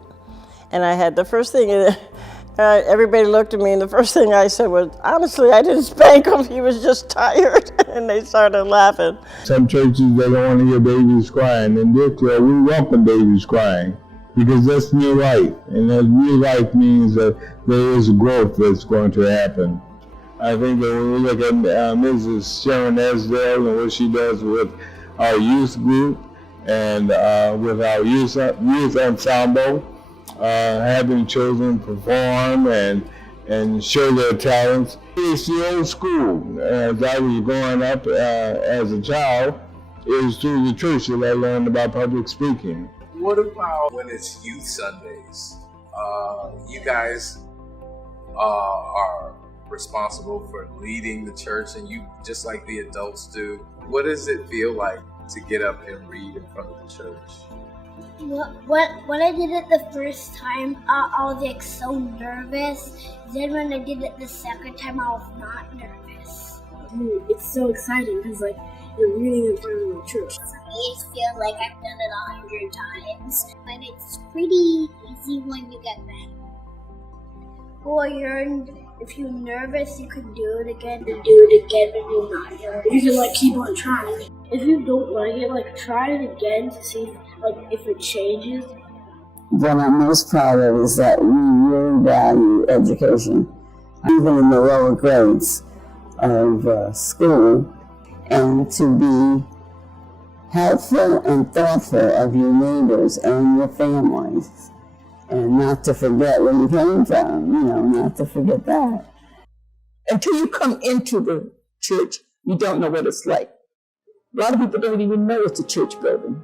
And I had the first thing, everybody looked at me, and the first thing I said was, honestly, I didn't spank him, he was just tired. And they started laughing. Some churches, they don't want to hear babies crying. In Dixwell, we welcome babies crying because that's new life. And that new life means that there is growth that's going to happen. I think that when we look at Mrs. Sharon Esdale and what she does with our youth group and with our youth ensemble, having children perform and show their talents. It's the old school. As I was growing up as a child, it was through the church that I learned about public speaking. What about when it's Youth Sundays? You guys are responsible for leading the church, and you, just like the adults do, what does it feel like to get up and read in front of the church? When I did it the first time, I was like so nervous. Then when I did it the second time, I was not nervous. It's so exciting because like you're reading in front of the church. I just feel like I've done it 100 times, and it's pretty easy when you get back. Or if you're nervous, you can do it again and do it again when you're not nervous. You can like keep on trying. If you don't like it, like try it again to see if it changes. What I'm most proud of is that we really value education, even in the lower grades of school, and to be helpful and thoughtful of your neighbors and your families, and not to forget where you came from, not to forget that. Until you come into the church, you don't know what it's like. A lot of people don't even know it's a church building.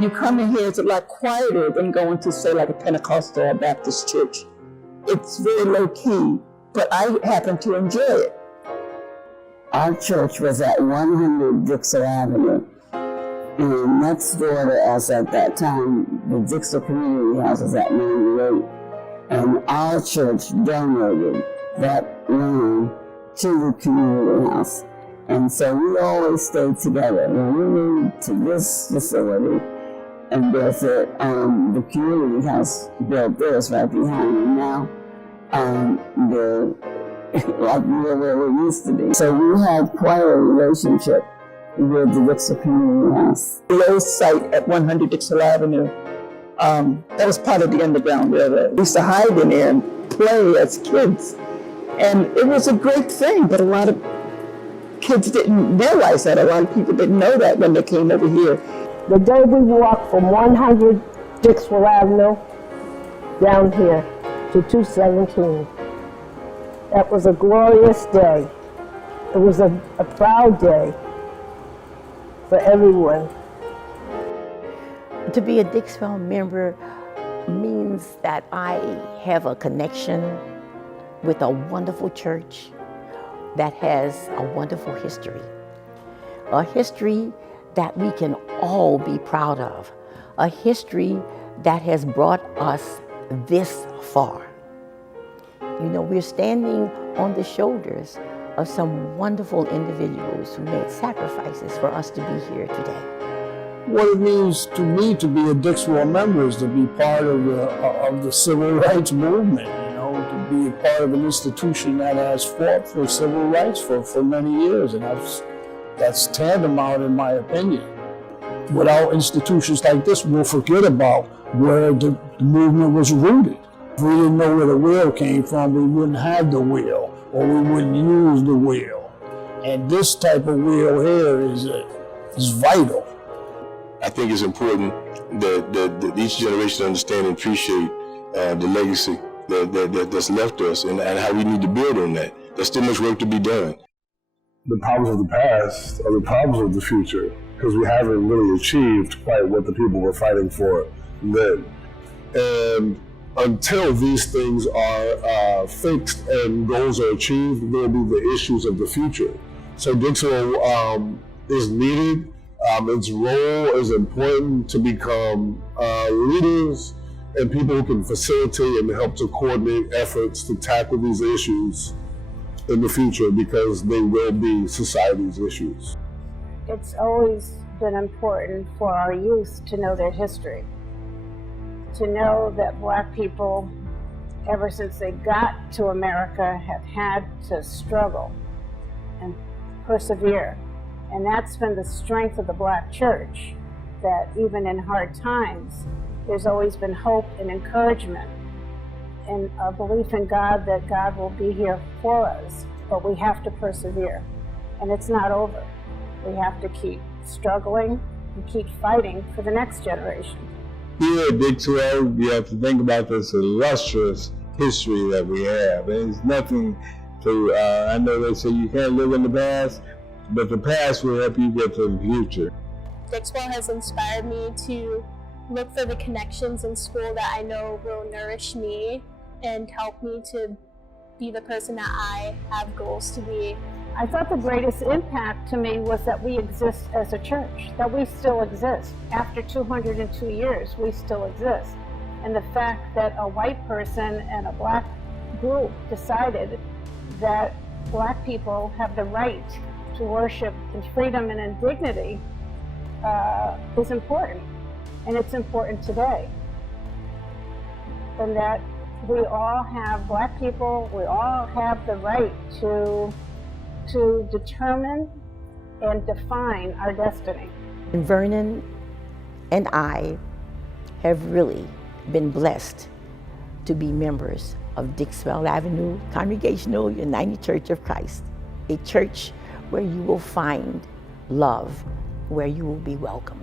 You come in here, it's a lot quieter than going to, say, like a Pentecostal or Baptist church. It's very low-key, but I happen to enjoy it. Our church was at 100 Dixwell Avenue, and next door to us at that time, the Dixwell Community House was at 98, and our church donated that land to the community house. And so we always stayed together. When we moved to this facility, and built it, the community house built theirs right behind, and now they're like where we used to be. So we had quite a relationship with the Dixwell Community House. The old site at 100 Dixwell Avenue, that was part of the Underground Railroad. We used to hide in there and play as kids. And it was a great thing, but a lot of kids didn't realize that. A lot of people didn't know that when they came over here. The day we walked from 100 Dixwell Avenue down here to 217, that was a glorious day. It was a proud day for everyone. To be a Dixwell member means that I have a connection with a wonderful church that has a wonderful history. A history that we can all be proud of. A history that has brought us this far. We're standing on the shoulders of some wonderful individuals who made sacrifices for us to be here today. what it means to me to be a Dixwell member is to be part of the civil rights movement, you know, to be a part of an institution that has fought for civil rights for many years, and that's tantamount in my opinion. Without institutions like this, we'll forget about where the movement was rooted. If we didn't know where the wheel came from, we wouldn't have the wheel, or we wouldn't use the wheel. And this type of wheel here is vital. I think it's important that each generation understand and appreciate the legacy that's left us and how we need to build on that. There's still much work to be done. The problems of the past are the problems of the future, because we haven't really achieved quite what the people were fighting for then. And until these things are fixed and goals are achieved, there will be the issues of the future. So Dixwell is needed. Its role is important to become leaders and people who can facilitate and help to coordinate efforts to tackle these issues in the future, because they will be society's issues. It's always been important for our youth to know their history, to know that Black people, ever since they got to America, have had to struggle and persevere. And that's been the strength of the Black church, that even in hard times, there's always been hope and encouragement and a belief in God that God will be here for us, but we have to persevere. And it's not over. We have to keep struggling and keep fighting for the next generation. Here at Dixwell, you have to think about this illustrious history that we have. There's nothing to, I know they say you can't live in the past, but the past will help you get to the future. Dixwell has inspired me to look for the connections in school that I know will nourish me and help me to be the person that I have goals to be. I thought the greatest impact to me was that we exist as a church, that we still exist. After 202 years, we still exist. And the fact that a white person and a Black group decided that Black people have the right to worship in freedom and in dignity is important. And it's important today. And that we all have, Black people, we all have the right to determine and define our destiny. And Vernon and I have really been blessed to be members of Dixwell Avenue Congregational United Church of Christ, a church where you will find love, where you will be welcomed.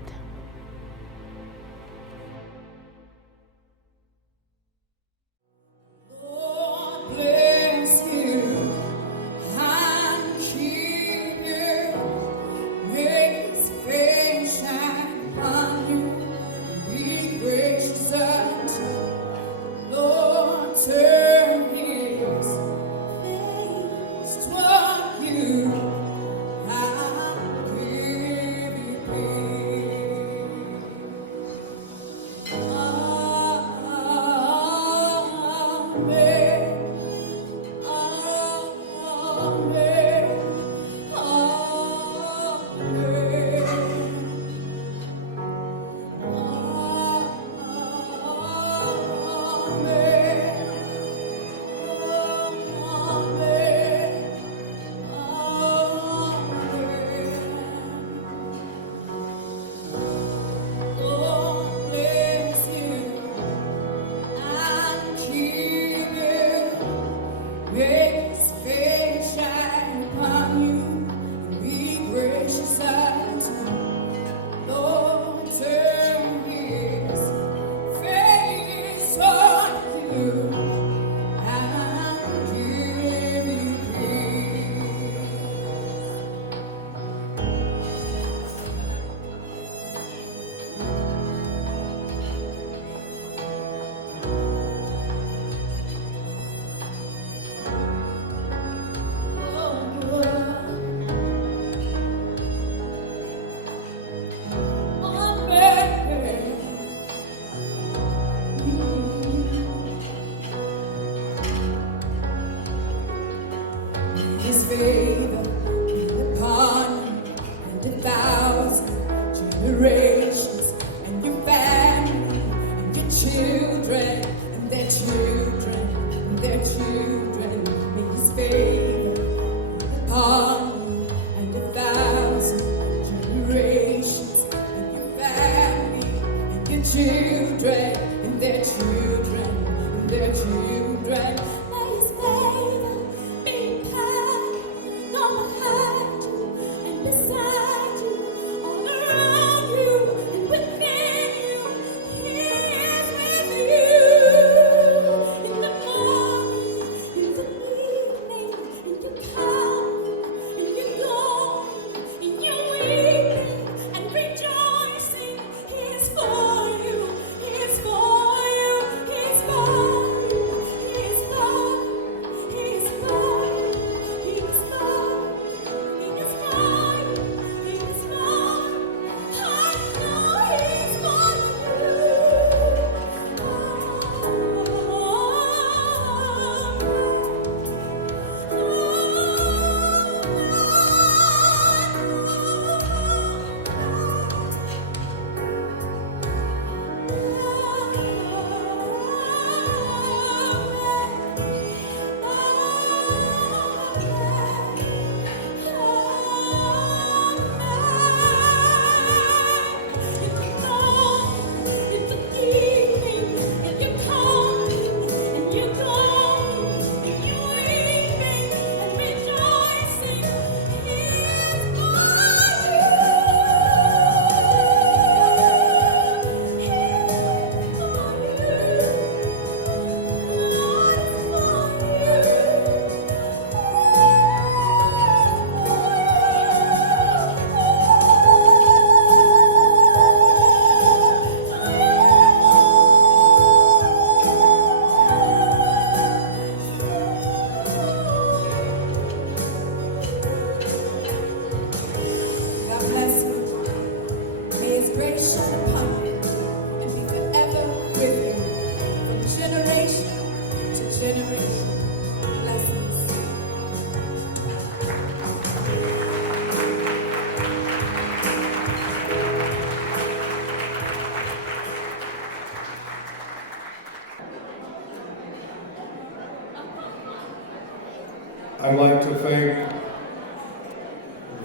I'd like to thank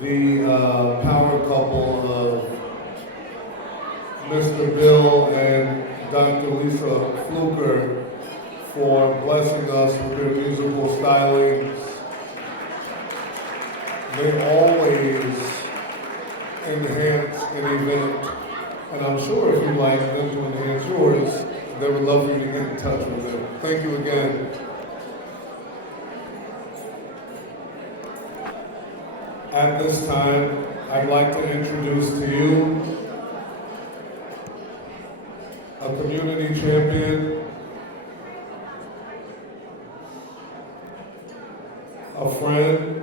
the power couple of Mr. Bill and Dr. Lisa Fluker for blessing us with their musical stylings. They always enhance an event, and I'm sure if you'd like them to enhance yours, they would love for you to get in touch with them. Thank you again. At this time, I'd like to introduce to you a community champion, a friend,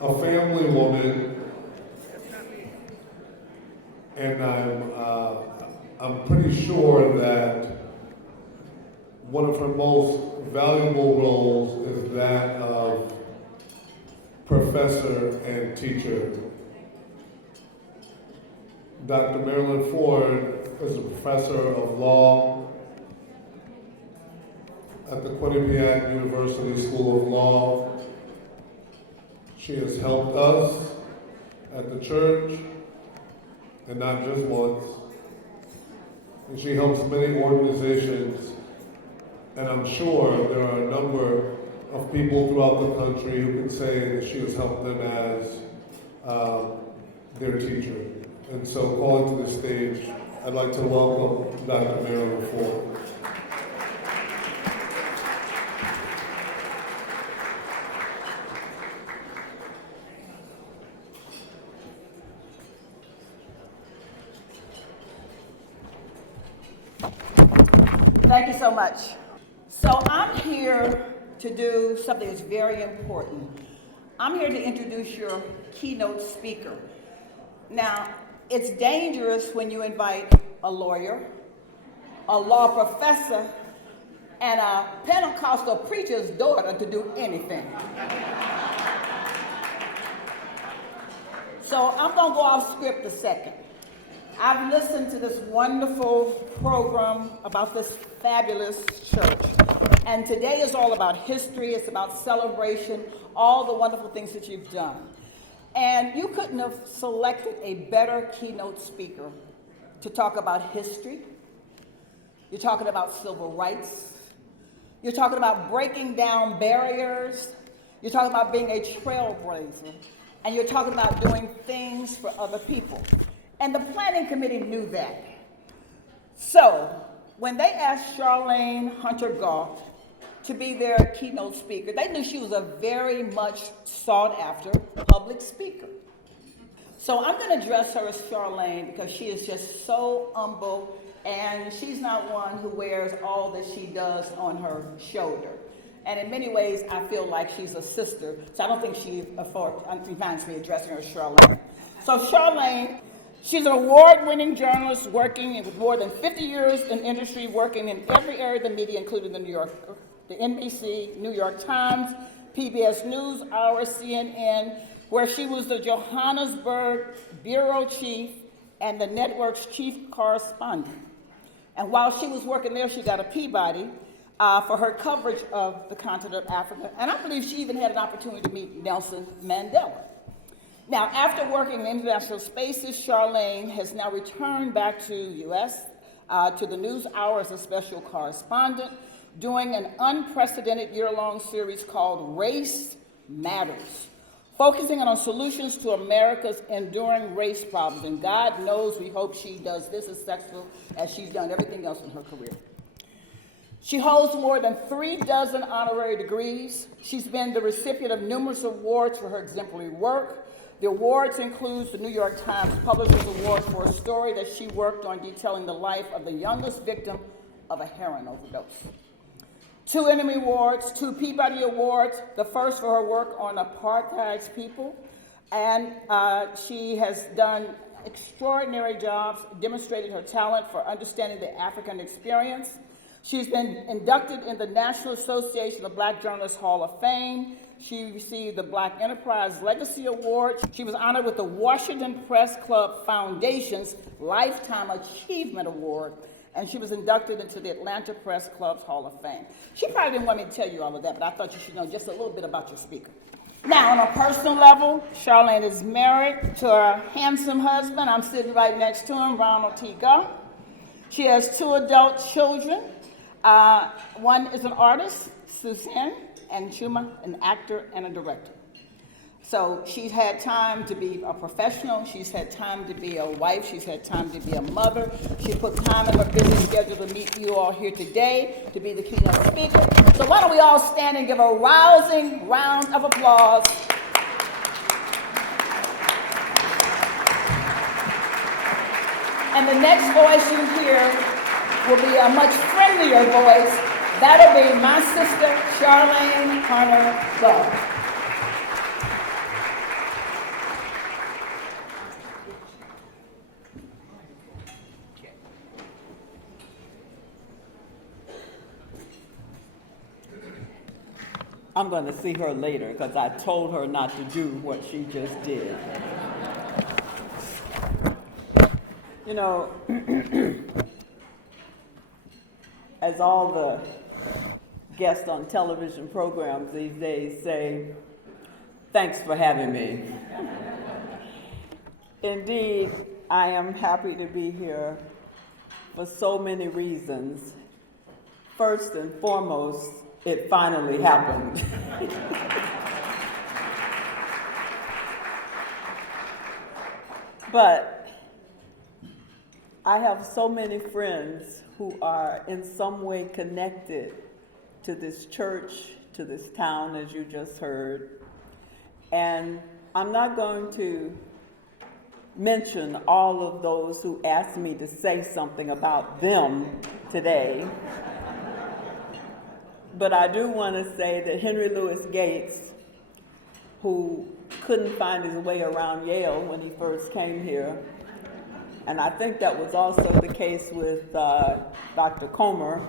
a family woman, and I'm pretty sure that one of her most valuable roles is that of professor and teacher. Dr. Marilyn Ford is a professor of law at the Quinnipiac University School of Law. She has helped us at the church, and not just once. And she helps many organizations, and I'm sure there are a number of people throughout the country who can say that she has helped them as their teacher. And so calling to the stage, I'd like to welcome Dr. Marilyn Ford. Thank you so much. So I'm here to do something that's very important. I'm here to introduce your keynote speaker. Now, it's dangerous when you invite a lawyer, a law professor, and a Pentecostal preacher's daughter to do anything. So I'm gonna go off script a second. I've listened to this wonderful program about this fabulous church. And today is all about history, it's about celebration, all the wonderful things that you've done. And you couldn't have selected a better keynote speaker to talk about history. You're talking about civil rights. You're talking about breaking down barriers. You're talking about being a trailblazer. And you're talking about doing things for other people. And the planning committee knew that. So when they asked Charlene Hunter-Goff to be their keynote speaker, they knew she was a very much sought after public speaker. So I'm going to address her as Charlene because she is just so humble, and she's not one who wears all that she does on her shoulder. And in many ways, I feel like she's a sister, so I don't think she finds me addressing her as Charlene. So Charlene, she's an award-winning journalist working with more than 50 years in industry, working in every area of the media, including the New Yorker, the NBC, New York Times, PBS NewsHour, CNN, where she was the Johannesburg bureau chief and the network's chief correspondent. And while she was working there, she got a Peabody for her coverage of the continent of Africa. And I believe she even had an opportunity to meet Nelson Mandela. Now, after working in international spaces, Charlene has now returned back to U.S., to the NewsHour as a special correspondent, doing an unprecedented year-long series called Race Matters, focusing on solutions to America's enduring race problems. And God knows we hope she does this as successful as she's done everything else in her career. She holds more than 36 honorary degrees. She's been the recipient of numerous awards for her exemplary work. The awards include the New York Times Publishers Award for a story that she worked on detailing the life of the youngest victim of a heroin overdose. 2 Emmy Awards, 2 Peabody Awards, the first for her work on apartheid's people. And she has done extraordinary jobs, demonstrated her talent for understanding the African experience. She's been inducted in the National Association of Black Journalists Hall of Fame. She received the Black Enterprise Legacy Award. She was honored with the Washington Press Club Foundation's Lifetime Achievement Award. and she was inducted into the Atlanta Press Club's Hall of Fame. She probably didn't want me to tell you all of that, but I thought you should know just a little bit about your speaker. Now, on a personal level, Charlene is married to her handsome husband. I'm sitting right next to him, Ronald T. Gump. She has 2 adult children. One is an artist, Suzanne, and Chuma, an actor and a director. So she's had time to be a professional. She's had time to be a wife. She's had time to be a mother. She put time in her busy schedule to meet you all here today, to be the keynote speaker. So why don't we all stand and give a rousing round of applause. And the next voice you hear will be a much friendlier voice. That'll be my sister, Charlene Hunter Love. I'm going to see her later because I told her not to do what she just did. You know, as all the guests on television programs these days say, thanks for having me. Indeed, I am happy to be here for so many reasons. First and foremost, it finally happened. But I have so many friends who are in some way connected to this church, to this town, as you just heard. And I'm not going to mention all of those who asked me to say something about them today. But I do want to say that Henry Louis Gates, who couldn't find his way around Yale when he first came here, and I think that was also the case with Dr. Comer,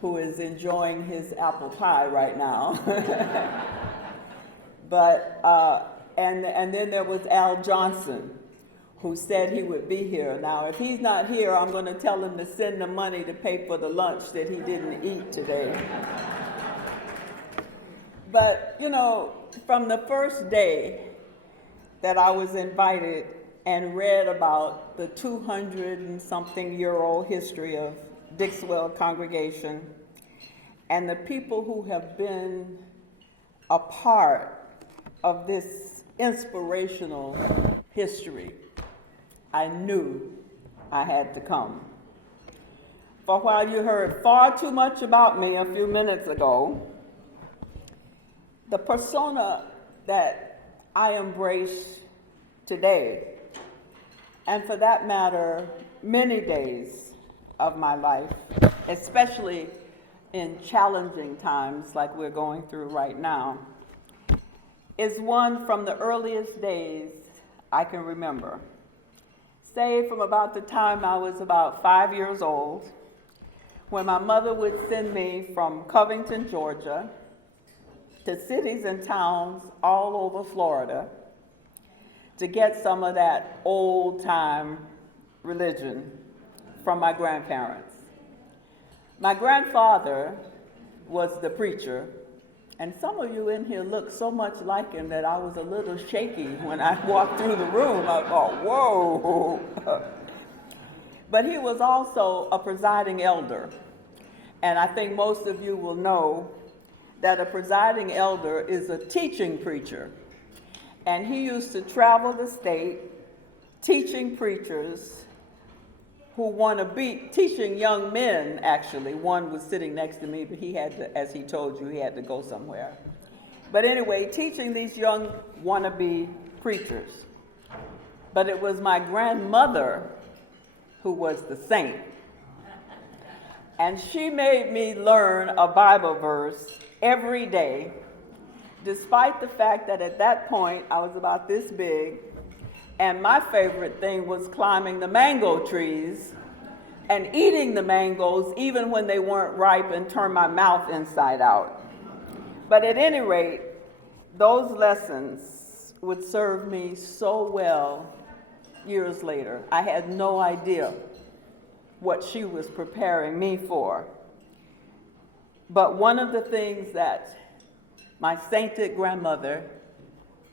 who is enjoying his apple pie right now. But, and then there was Al Johnson, who said he would be here. Now, if he's not here, I'm going to tell him to send the money to pay for the lunch that he didn't eat today. But, you know, from the first day that I was invited and read about the 200-and-something-year-old history of Dixwell Congregation and the people who have been a part of this inspirational history, I knew I had to come. For while you heard far too much about me a few minutes ago, the persona that I embrace today, and for that matter, many days of my life, especially in challenging times like we're going through right now, is one from the earliest days I can remember. Say from about the time I was about 5 years old, when my mother would send me from Covington, Georgia, to cities and towns all over Florida to get some of that old-time religion from my grandparents. My grandfather was the preacher, and some of you in here look so much like him that I was a little shaky when I walked through the room. I thought, whoa. But he was also a presiding elder. And I think most of you will know that a presiding elder is a teaching preacher. And he used to travel the state teaching preachers who want to be, teaching young men, actually. One was sitting next to me, but he had to, as he told you, he had to go somewhere. But anyway, teaching these young wannabe preachers. But it was my grandmother who was the saint. And she made me learn a Bible verse every day, despite the fact that at that point I was about this big, and my favorite thing was climbing the mango trees and eating the mangoes even when they weren't ripe and turn my mouth inside out. But at any rate, those lessons would serve me so well years later. I had no idea what she was preparing me for. But one of the things that my sainted grandmother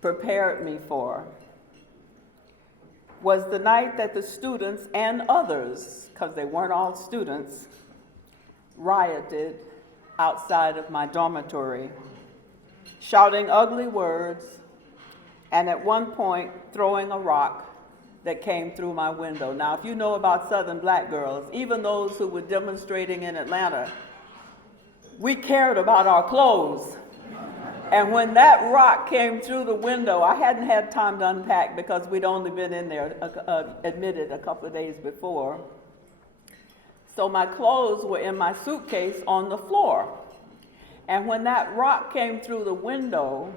prepared me for was the night that the students and others, because they weren't all students, rioted outside of my dormitory, shouting ugly words, and at one point throwing a rock that came through my window. Now, if you know about Southern black girls, even those who were demonstrating in Atlanta, we cared about our clothes. And when that rock came through the window, I hadn't had time to unpack because we'd only been in there, admitted a couple of days before. So my clothes were in my suitcase on the floor. And when that rock came through the window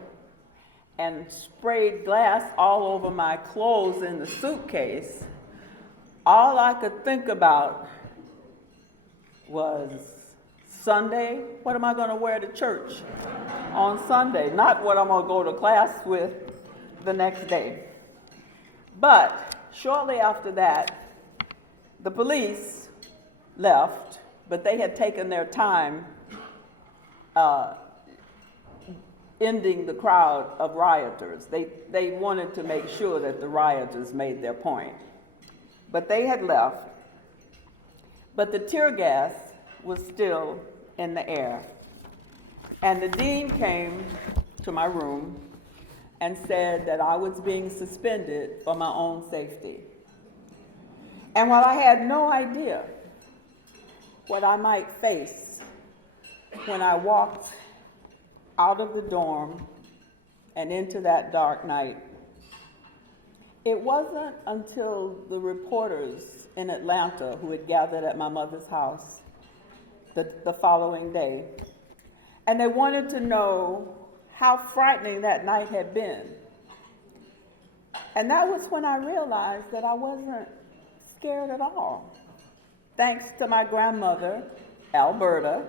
and sprayed glass all over my clothes in the suitcase, all I could think about was Sunday, what am I going to wear to church on Sunday? Not what I'm going to go to class with the next day. But shortly after that, the police left, but they had taken their time ending the crowd of rioters. They wanted to make sure that the rioters made their point. But they had left. But the tear gas was still in the air. And the dean came to my room and said that I was being suspended for my own safety. And while I had no idea what I might face when I walked out of the dorm and into that dark night, it wasn't until the reporters in Atlanta who had gathered at my mother's house the following day, and they wanted to know how frightening that night had been. And that was when I realized that I wasn't scared at all. Thanks to my grandmother, Alberta,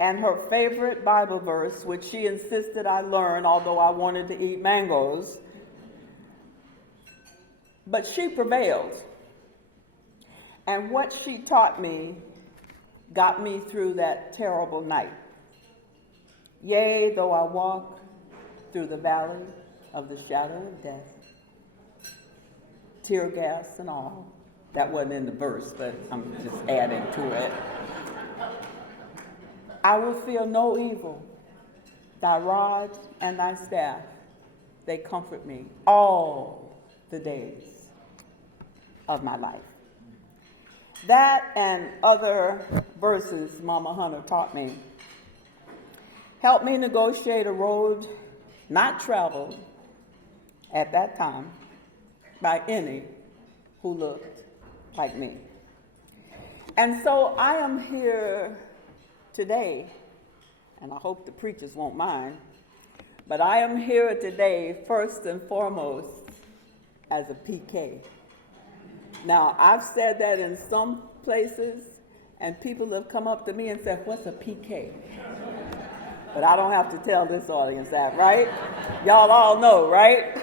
and her favorite Bible verse, which she insisted I learn, although I wanted to eat mangoes. But she prevailed. And what she taught me got me through that terrible night. Yea, though I walk through the valley of the shadow of death, tear gas and all. That wasn't in the verse, but I'm just adding to it. I will fear no evil. Thy rod and thy staff, they comfort me all the days of my life. That and other verses Mama Hunter taught me helped me negotiate a road not traveled at that time by any who looked like me. And so I am here today, and I hope the preachers won't mind, but I am here today first and foremost as a PK. Now, I've said that in some places, and people have come up to me and said, what's a PK? But I don't have to tell this audience that, right? Y'all all know, right?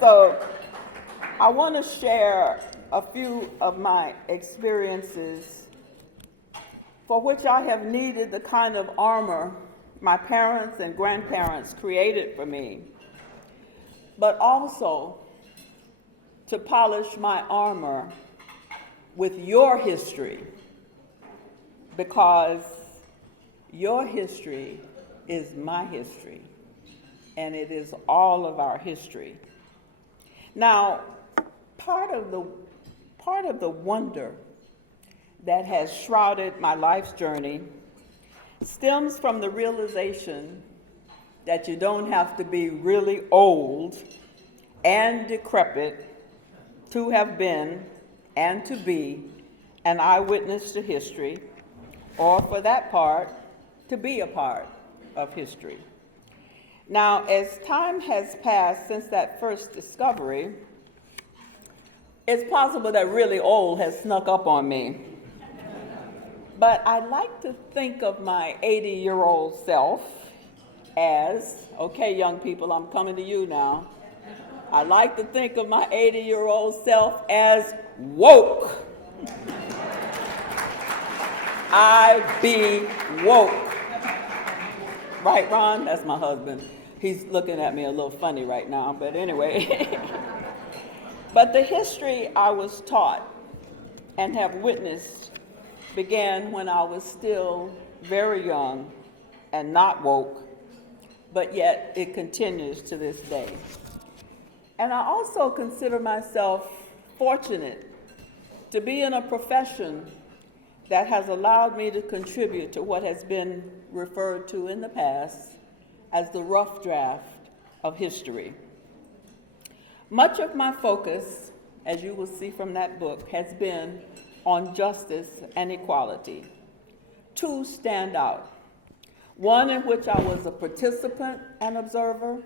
So I want to share a few of my experiences for which I have needed the kind of armor my parents and grandparents created for me, but also to polish my armor with your history, because your history is my history, and it is all of our history. Now, part of the wonder that has shrouded my life's journey stems from the realization that you don't have to be really old and decrepit to have been and to be an eyewitness to history, or for that part, to be a part of history. Now, as time has passed since that first discovery, it's possible that really old has snuck up on me. But I like to think of my 80-year-old self as, okay, young people, I'm coming to you now. I like to think of my 80-year-old self as woke. I be woke. Right, Ron? That's my husband. He's looking at me a little funny right now, but anyway. But the history I was taught and have witnessed began when I was still very young and not woke, but yet it continues to this day. And I also consider myself fortunate to be in a profession that has allowed me to contribute to what has been referred to in the past as the rough draft of history. Much of my focus, as you will see from that book, has been on justice and equality. Two stand out. One in which I was a participant and observer,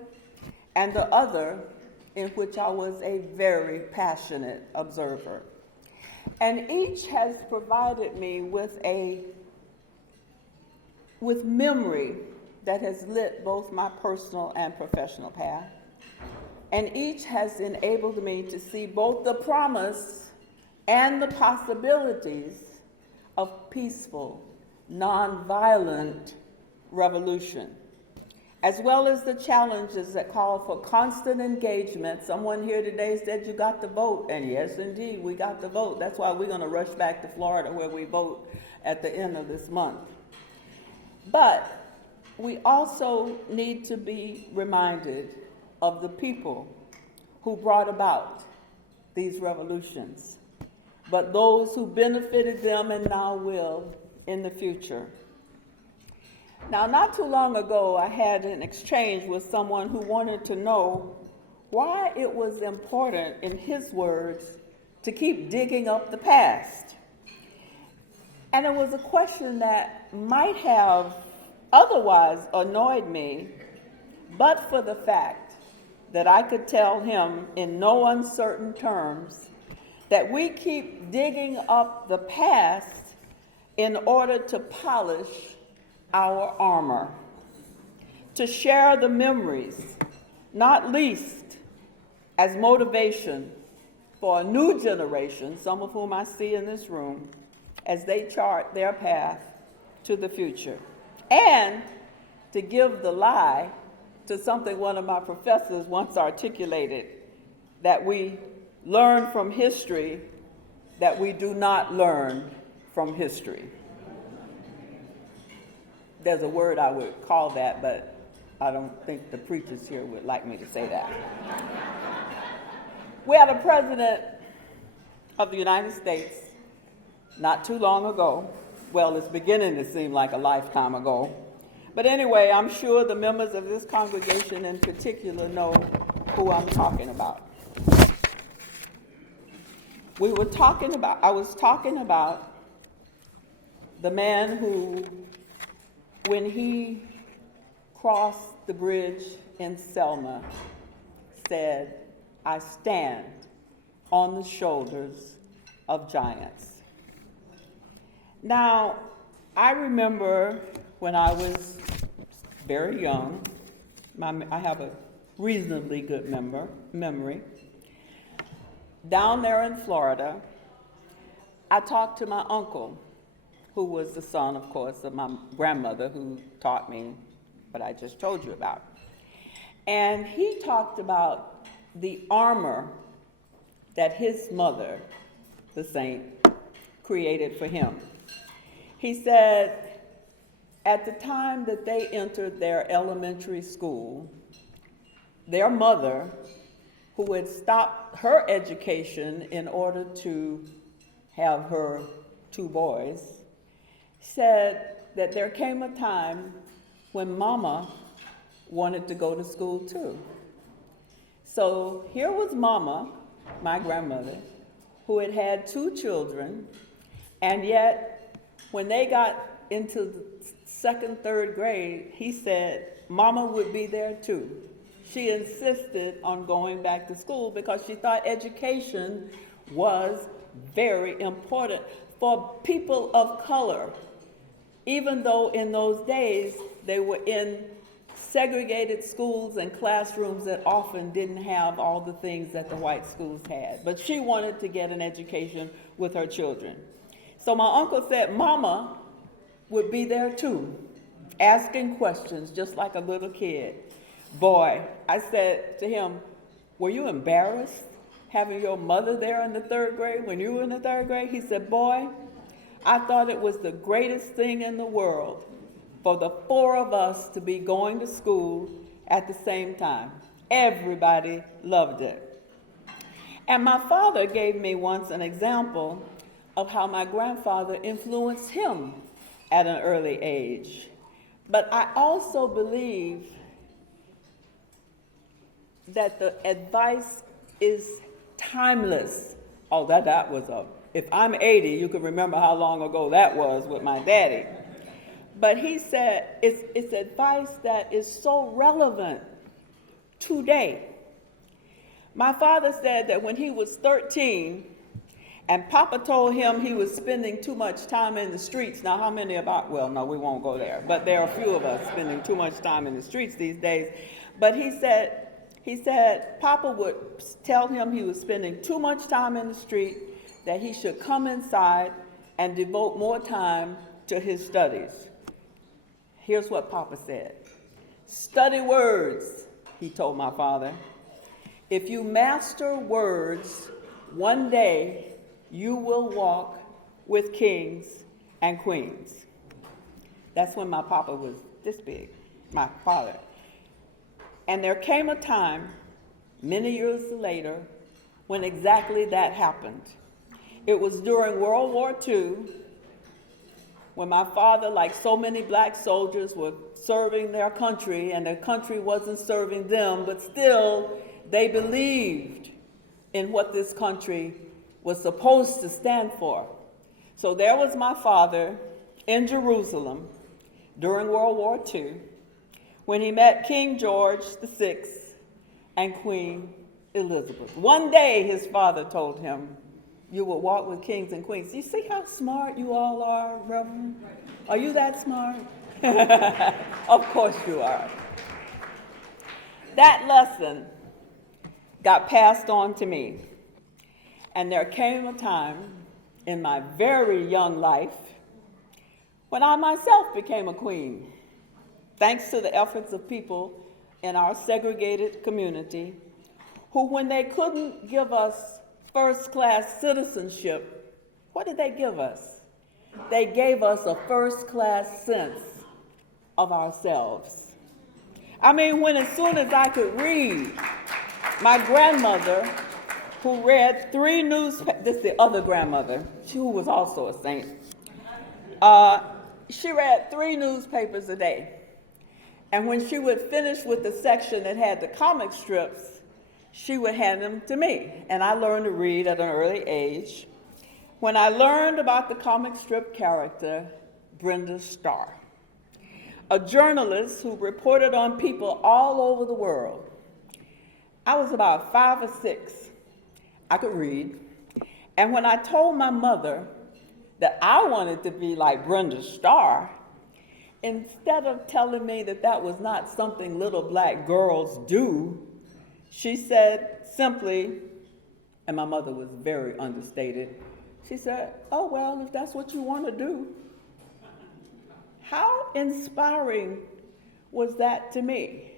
and the other in which I was a very passionate observer. And each has provided me with memory that has lit both my personal and professional path. And each has enabled me to see both the promise and the possibilities of peaceful, nonviolent revolution, as well as the challenges that call for constant engagement. Someone here today said you got to vote, and yes, indeed, we got to vote. That's why we're going to rush back to Florida where we vote at the end of this month. But we also need to be reminded of the people who brought about these revolutions, but those who benefited them and now will in the future. Now, not too long ago, I had an exchange with someone who wanted to know why it was important, in his words, to keep digging up the past. And it was a question that might have otherwise annoyed me, but for the fact that I could tell him in no uncertain terms that we keep digging up the past in order to polish our armor, to share the memories, not least as motivation for a new generation, some of whom I see in this room, as they chart their path to the future. And to give the lie to something one of my professors once articulated, that we learn from history, that we do not learn from history. There's a word I would call that, but I don't think the preachers here would like me to say that. We had a president of the United States not too long ago. Well, it's beginning to seem like a lifetime ago. But anyway, I'm sure the members of this congregation in particular know who I'm talking about. I was talking about the man who, when he crossed the bridge in Selma, said, "I stand on the shoulders of giants." Now, I remember when I was very young, I have a reasonably good memory. Down there in Florida, I talked to my uncle, who was the son, of course, of my grandmother, who taught me what I just told you about. And he talked about the armor that his mother, the saint, created for him. He said, at the time that they entered their elementary school, their mother, who had stopped her education in order to have her two boys, said that there came a time when Mama wanted to go to school too. So here was Mama, my grandmother, who had had two children, and yet when they got into the second, third grade, he said Mama would be there too. She insisted on going back to school because she thought education was very important for people of color, even though in those days they were in segregated schools and classrooms that often didn't have all the things that the white schools had. But she wanted to get an education with her children. So my uncle said, Mama would be there too, asking questions just like a little kid. Boy, I said to him, were you embarrassed having your mother there in the 3rd grade when you were in the 3rd grade? He said, boy, I thought it was the greatest thing in the world for the 4 of us to be going to school at the same time. Everybody loved it. And my father gave me once an example of how my grandfather influenced him at an early age. But I also believe that the advice is timeless. Oh, that was if I'm 80, you can remember how long ago that was with my daddy. But he said it's advice that is so relevant today. My father said that when he was 13, and Papa told him he was spending too much time in the streets. Now, how many well, no, we won't go there, but there are a few of us spending too much time in the streets these days. But he said Papa would tell him he was spending too much time in the street, that he should come inside and devote more time to his studies. Here's what Papa said. Study words, he told my father. If you master words, one day you will walk with kings and queens. That's when my papa was this big, my father. And there came a time, many years later, when exactly that happened. It was during World War II, when my father, like so many black soldiers, were serving their country, and their country wasn't serving them, but still they believed in what this country was supposed to stand for. So there was my father in Jerusalem during World War II, when he met King George VI and Queen Elizabeth. One day his father told him, you will walk with kings and queens. You see how smart you all are, Reverend? Are you that smart? Of course you are. That lesson got passed on to me. And there came a time in my very young life when I myself became a queen, thanks to the efforts of people in our segregated community who, when they couldn't give us first-class citizenship, what did they give us? They gave us a first-class sense of ourselves. I mean, when as soon as I could read, my grandmother, who read 3 newspapers, this is the other grandmother, who was also a saint, she read 3 newspapers a day. And when she would finish with the section that had the comic strips, she would hand them to me. And I learned to read at an early age. When I learned about the comic strip character, Brenda Starr, a journalist who reported on people all over the world. I was about 5 or 6. I could read. And when I told my mother that I wanted to be like Brenda Starr, instead of telling me that that was not something little black girls do, she said simply, and my mother was very understated, she said, oh, well, if that's what you want to do. How inspiring was that to me?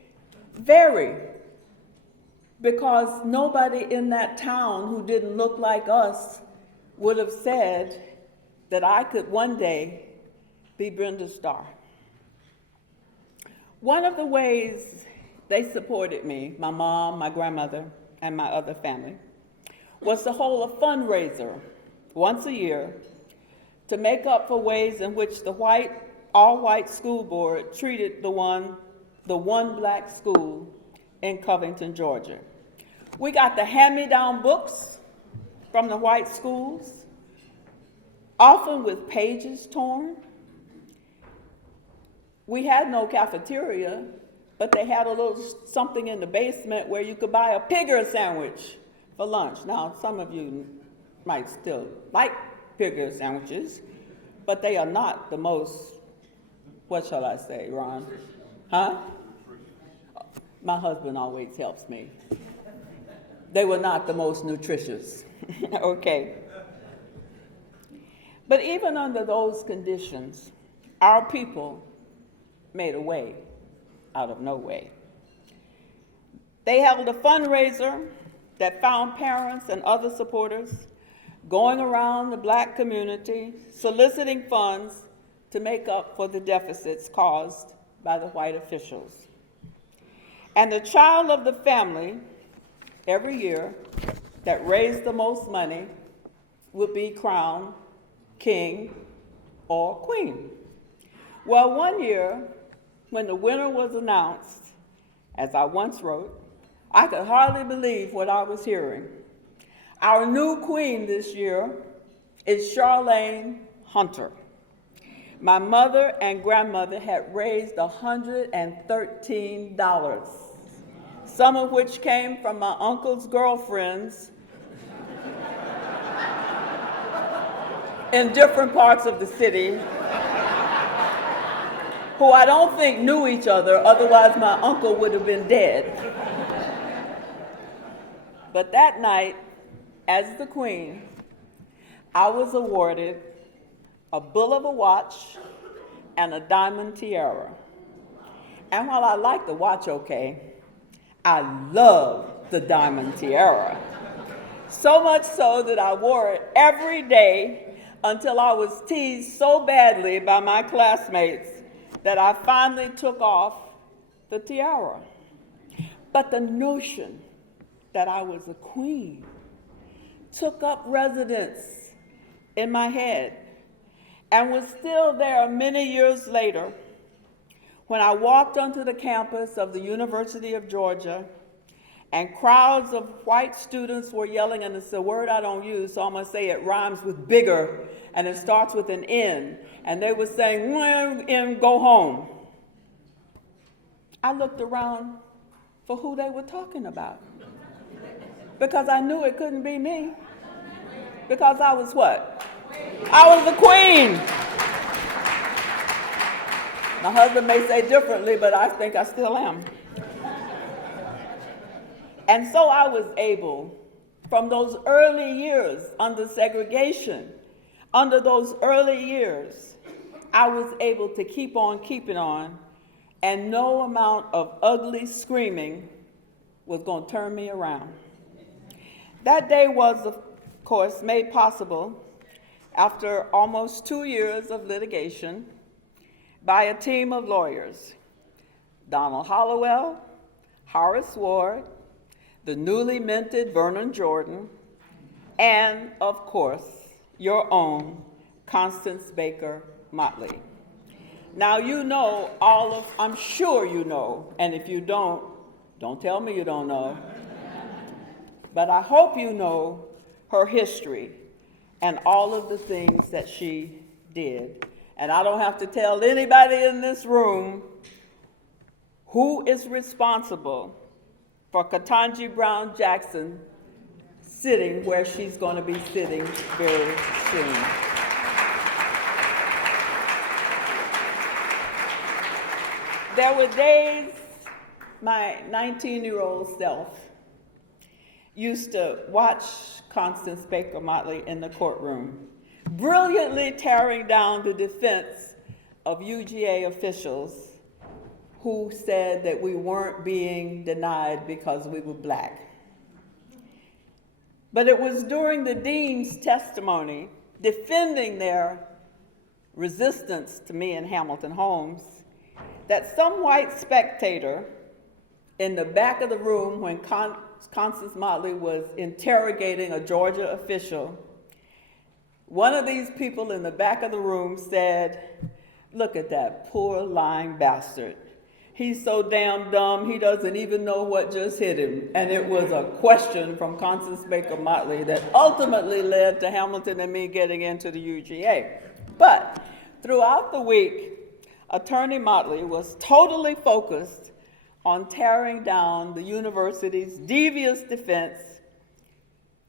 Very. Because nobody in that town who didn't look like us would have said that I could one day be Brenda Starr. One of the ways they supported me, my mom, my grandmother, and my other family, was to hold a fundraiser once a year to make up for ways in which the all-white school board treated the one black school in Covington, Georgia. We got the hand-me-down books from the white schools, often with pages torn. We had no cafeteria, but they had a little something in the basement where you could buy a pigger sandwich for lunch. Now, some of you might still like pigger sandwiches, but they are not the most, what shall I say, Ron? Huh? My husband always helps me. They were not the most nutritious. Okay. But even under those conditions, our people made a way out of no way. They held a fundraiser that found parents and other supporters going around the Black community soliciting funds to make up for the deficits caused by the white officials. And the child of the family every year that raised the most money would be crowned king or queen. Well, one year, when the winner was announced, as I once wrote, I could hardly believe what I was hearing. Our new queen this year is Charlene Hunter. My mother and grandmother had raised $113, some of which came from my uncle's girlfriends in different parts of the city, who I don't think knew each other, otherwise my uncle would have been dead. But that night, as the queen, I was awarded a bull of a watch and a diamond tiara. And while I like the watch okay, I love the diamond tiara. So much so that I wore it every day until I was teased so badly by my classmates that I finally took off the tiara. But the notion that I was a queen took up residence in my head and was still there many years later when I walked onto the campus of the University of Georgia and crowds of white students were yelling, and it's a word I don't use, so I'm gonna say it rhymes with bigger, and it starts with an N, and they were saying, "N, go home." I looked around for who they were talking about, because I knew it couldn't be me, because I was what? I was the queen. My husband may say differently, but I think I still am. And so I was able, from those early years under segregation, under those early years, I was able to keep on keeping on, and no amount of ugly screaming was going to turn me around. That day was, of course, made possible after almost 2 years of litigation by a team of lawyers: Donald Hollowell, Horace Ward, the newly minted Vernon Jordan, and, of course, your own Constance Baker Motley. Now, you know I'm sure you know, and if you don't tell me you don't know, but I hope you know her history and all of the things that she did. And I don't have to tell anybody in this room who is responsible for Ketanji Brown Jackson sitting where she's going to be sitting very soon. There were days my 19-year-old self used to watch Constance Baker Motley in the courtroom, brilliantly tearing down the defense of UGA officials who said that we weren't being denied because we were Black. But it was during the dean's testimony defending their resistance to me and Hamilton Holmes that some white spectator in the back of the room when Constance Motley was interrogating a Georgia official, one of these people in the back of the room said, "Look at that poor lying bastard. He's so damn dumb, he doesn't even know what just hit him." And it was a question from Constance Baker Motley that ultimately led to Hamilton and me getting into the UGA. But throughout the week, Attorney Motley was totally focused on tearing down the university's devious defense,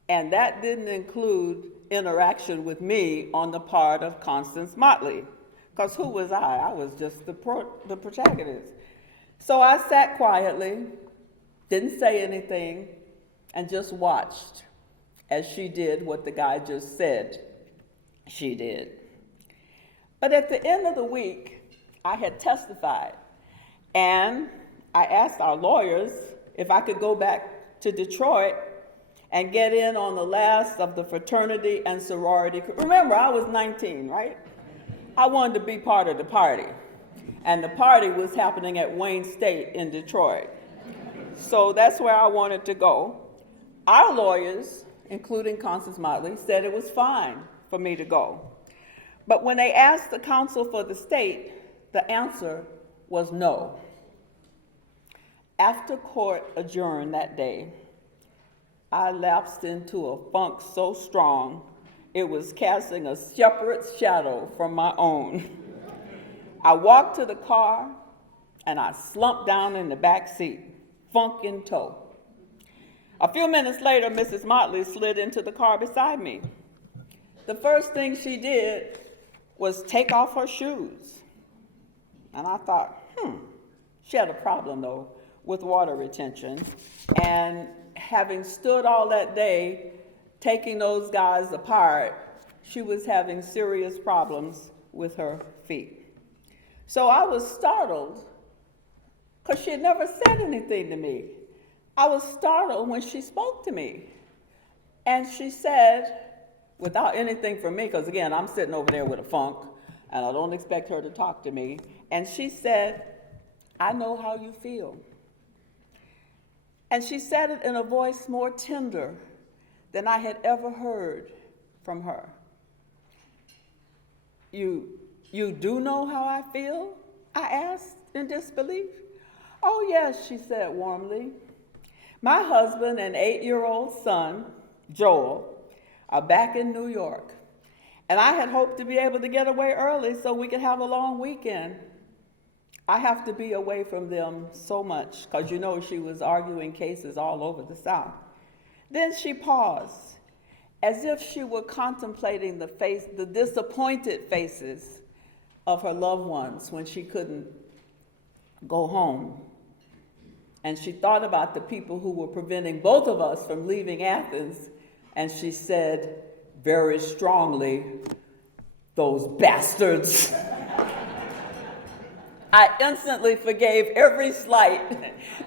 and that didn't include interaction with me on the part of Constance Motley, because who was I? I was just the protagonist. So I sat quietly, didn't say anything, and just watched as she did what the guy just said she did. But at the end of the week, I had testified, and I asked our lawyers if I could go back to Detroit and get in on the last of the fraternity and sorority. Remember, I was 19, right? I wanted to be part of the party. And the party was happening at Wayne State in Detroit. So that's where I wanted to go. Our lawyers, including Constance Motley, said it was fine for me to go. But when they asked the counsel for the state, the answer was no. After court adjourned that day, I lapsed into a funk so strong, it was casting a shepherd's shadow from my own. I walked to the car and I slumped down in the back seat, funk in tow. A few minutes later, Mrs. Motley slid into the car beside me. The first thing she did was take off her shoes. And I thought, she had a problem though with water retention. And having stood all that day, taking those guys apart, she was having serious problems with her feet. So I was startled because she had never said anything to me. I was startled when she spoke to me. And she said, without anything from me, because again, I'm sitting over there with a funk, and I don't expect her to talk to me. And she said, I know how you feel. And she said it in a voice more tender than I had ever heard from her. You do know how I feel? I asked in disbelief. Oh yes, she said warmly. My husband and 8-year-old son, Joel, are back in New York. And I had hoped to be able to get away early so we could have a long weekend. I have to be away from them so much, because you know she was arguing cases all over the South. Then she paused, as if she were contemplating the disappointed faces of her loved ones when she couldn't go home. And she thought about the people who were preventing both of us from leaving Athens, and she said very strongly, those bastards. I instantly forgave every slight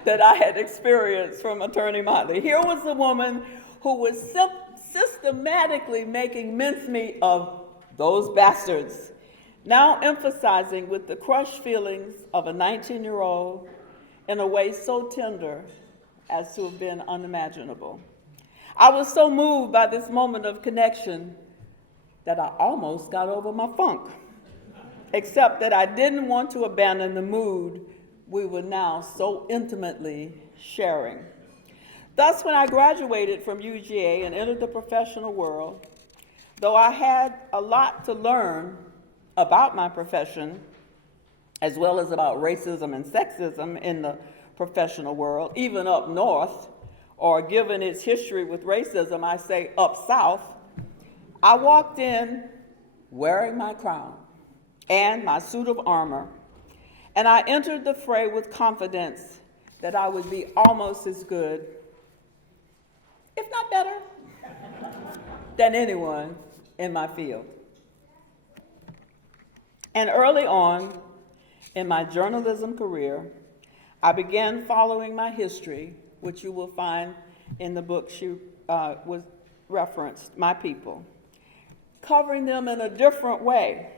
that I had experienced from Attorney Motley. Here was a woman who was systematically making mincemeat of those bastards, now emphasizing with the crushed feelings of a 19-year-old in a way so tender as to have been unimaginable. I was so moved by this moment of connection that I almost got over my funk, except that I didn't want to abandon the mood we were now so intimately sharing. Thus, when I graduated from UGA and entered the professional world, though I had a lot to learn about my profession, as well as about racism and sexism in the professional world, even up north, or given its history with racism, I say up south, I walked in wearing my crown and my suit of armor, and I entered the fray with confidence that I would be almost as good, if not better, than anyone in my field. And early on in my journalism career, I began following my history, which you will find in the book she was referenced, My People, covering them in a different way.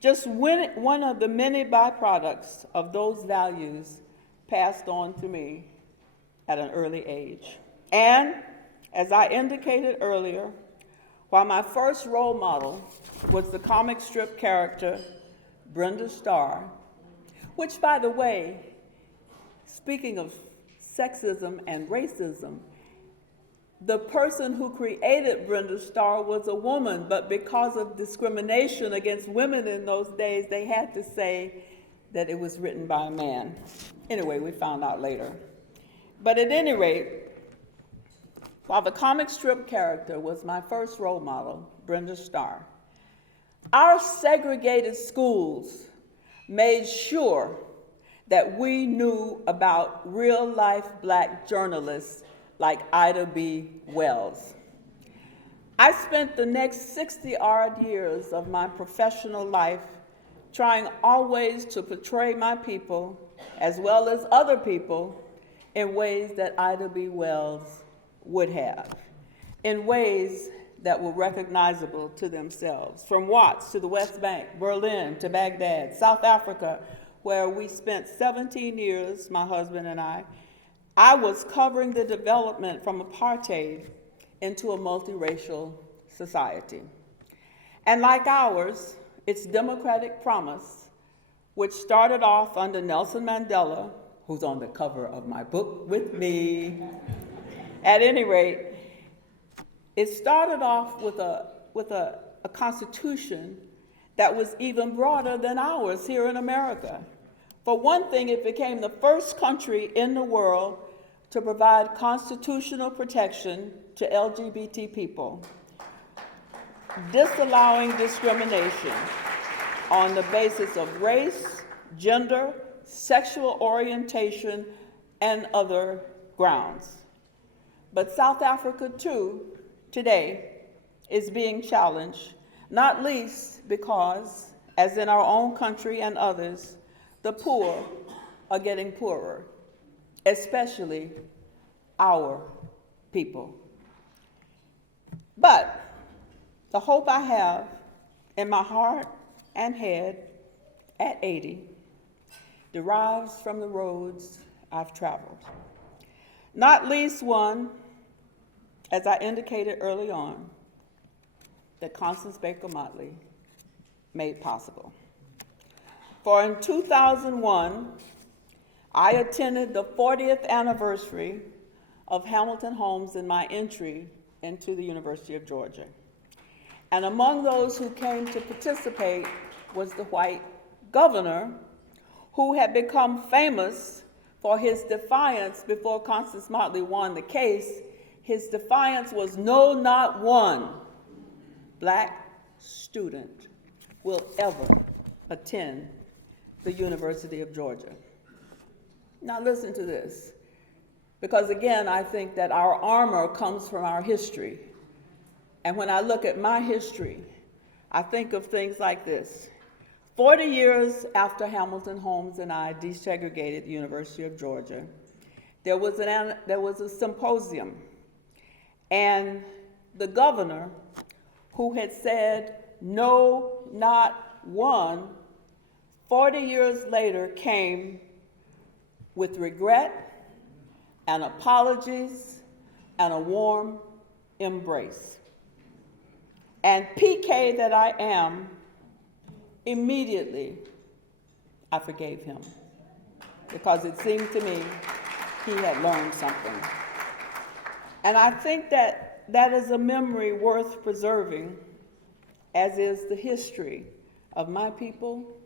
Just one of the many byproducts of those values passed on to me at an early age. And as I indicated earlier, while my first role model was the comic strip character Brenda Starr, which, by the way, speaking of sexism and racism, the person who created Brenda Starr was a woman, but because of discrimination against women in those days, they had to say that it was written by a man. Anyway, we found out later. But at any rate, while the comic strip character was my first role model, Brenda Starr, our segregated schools made sure that we knew about real-life Black journalists like Ida B. Wells. I spent the next 60-odd years of my professional life trying always to portray my people, as well as other people, in ways that Ida B. Wells would have, in ways that were recognizable to themselves. From Watts to the West Bank, Berlin to Baghdad, South Africa, where we spent 17 years, my husband and I was covering the development from apartheid into a multiracial society. And like ours, its democratic promise, which started off under Nelson Mandela, who's on the cover of my book with me, at any rate, it started off with a constitution that was even broader than ours here in America. For one thing, it became the first country in the world to provide constitutional protection to LGBT people, disallowing discrimination on the basis of race, gender, sexual orientation, and other grounds. But South Africa, too, today, is being challenged, not least because, as in our own country and others, the poor are getting poorer, especially our people. But the hope I have in my heart and head at 80 derives from the roads I've traveled. Not least one, as I indicated early on, that Constance Baker Motley made possible. For in 2001, I attended the 40th anniversary of Hamilton Holmes and my entry into the University of Georgia. And among those who came to participate was the white governor, who had become famous for his defiance before Constance Motley won the case. His defiance was, no, not one black student will ever attend the University of Georgia. Now listen to this, because again, I think that our armor comes from our history. And when I look at my history, I think of things like this. 40 years after Hamilton Holmes and I desegregated the University of Georgia, there was a symposium, and the governor, who had said, no, not one, 40 years later came with regret and apologies and a warm embrace. And PK that I am, immediately I forgave him, because it seemed to me he had learned something. And I think that that is a memory worth preserving, as is the history of my people,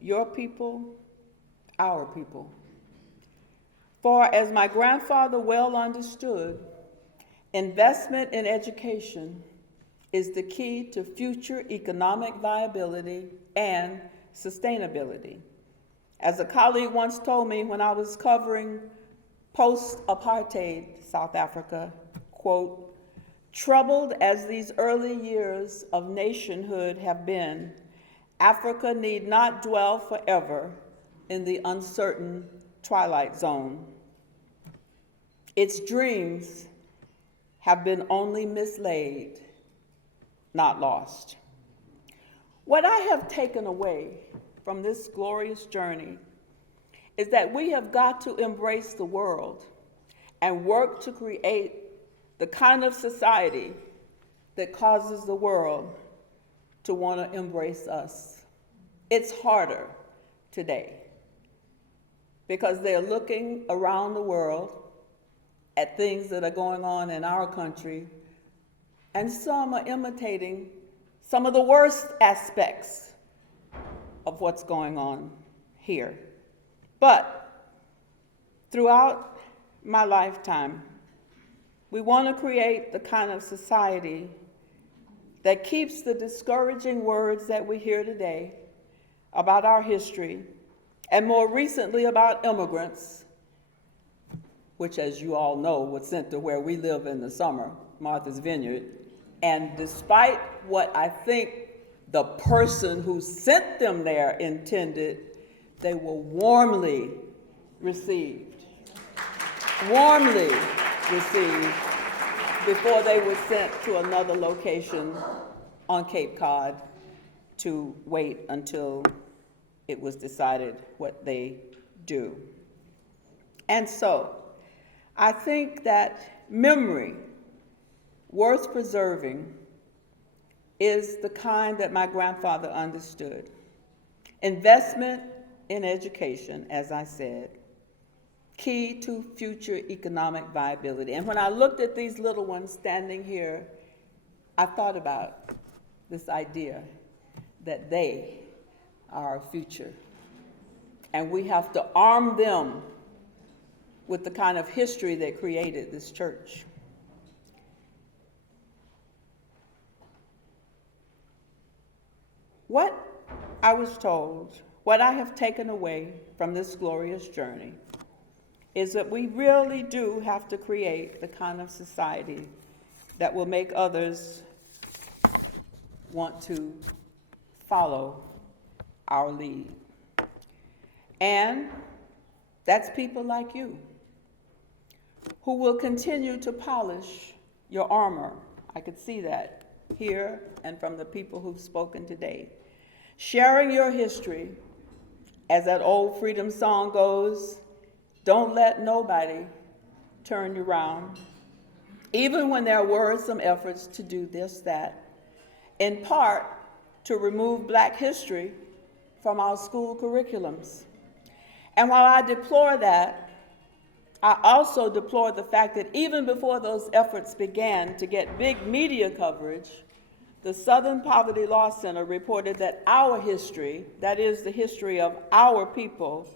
your people, our people. For as my grandfather well understood, investment in education is the key to future economic viability and sustainability. As a colleague once told me when I was covering post-apartheid South Africa, quote, troubled as these early years of nationhood have been, Africa need not dwell forever in the uncertain twilight zone. Its dreams have been only mislaid, not lost. What I have taken away from this glorious journey is that we have got to embrace the world and work to create the kind of society that causes the world to want to embrace us. It's harder today because they're looking around the world at things that are going on in our country, and some are imitating some of the worst aspects of what's going on here. But throughout my lifetime, we want to create the kind of society that keeps the discouraging words that we hear today about our history, and more recently about immigrants, which, as you all know, was sent to where we live in the summer, Martha's Vineyard, And despite what I think the person who sent them there intended, they were warmly received. Warmly received before they were sent to another location on Cape Cod to wait until it was decided what they do. And so, I think that memory worth preserving is the kind that my grandfather understood. Investment in education, as I said, key to future economic viability. And when I looked at these little ones standing here, I thought about this idea that they are our future. And we have to arm them with the kind of history that created this church. What I was told, what I have taken away from this glorious journey, is that we really do have to create the kind of society that will make others want to follow our lead. And that's people like you who will continue to polish your armor. I could see that here and from the people who've spoken today. Sharing your history, as that old freedom song goes, don't let nobody turn you around, even when there were some efforts to do this, that, in part to remove Black history from our school curriculums. And while I deplore that, I also deplore the fact that even before those efforts began to get big media coverage, the Southern Poverty Law Center reported that our history, that is the history of our people,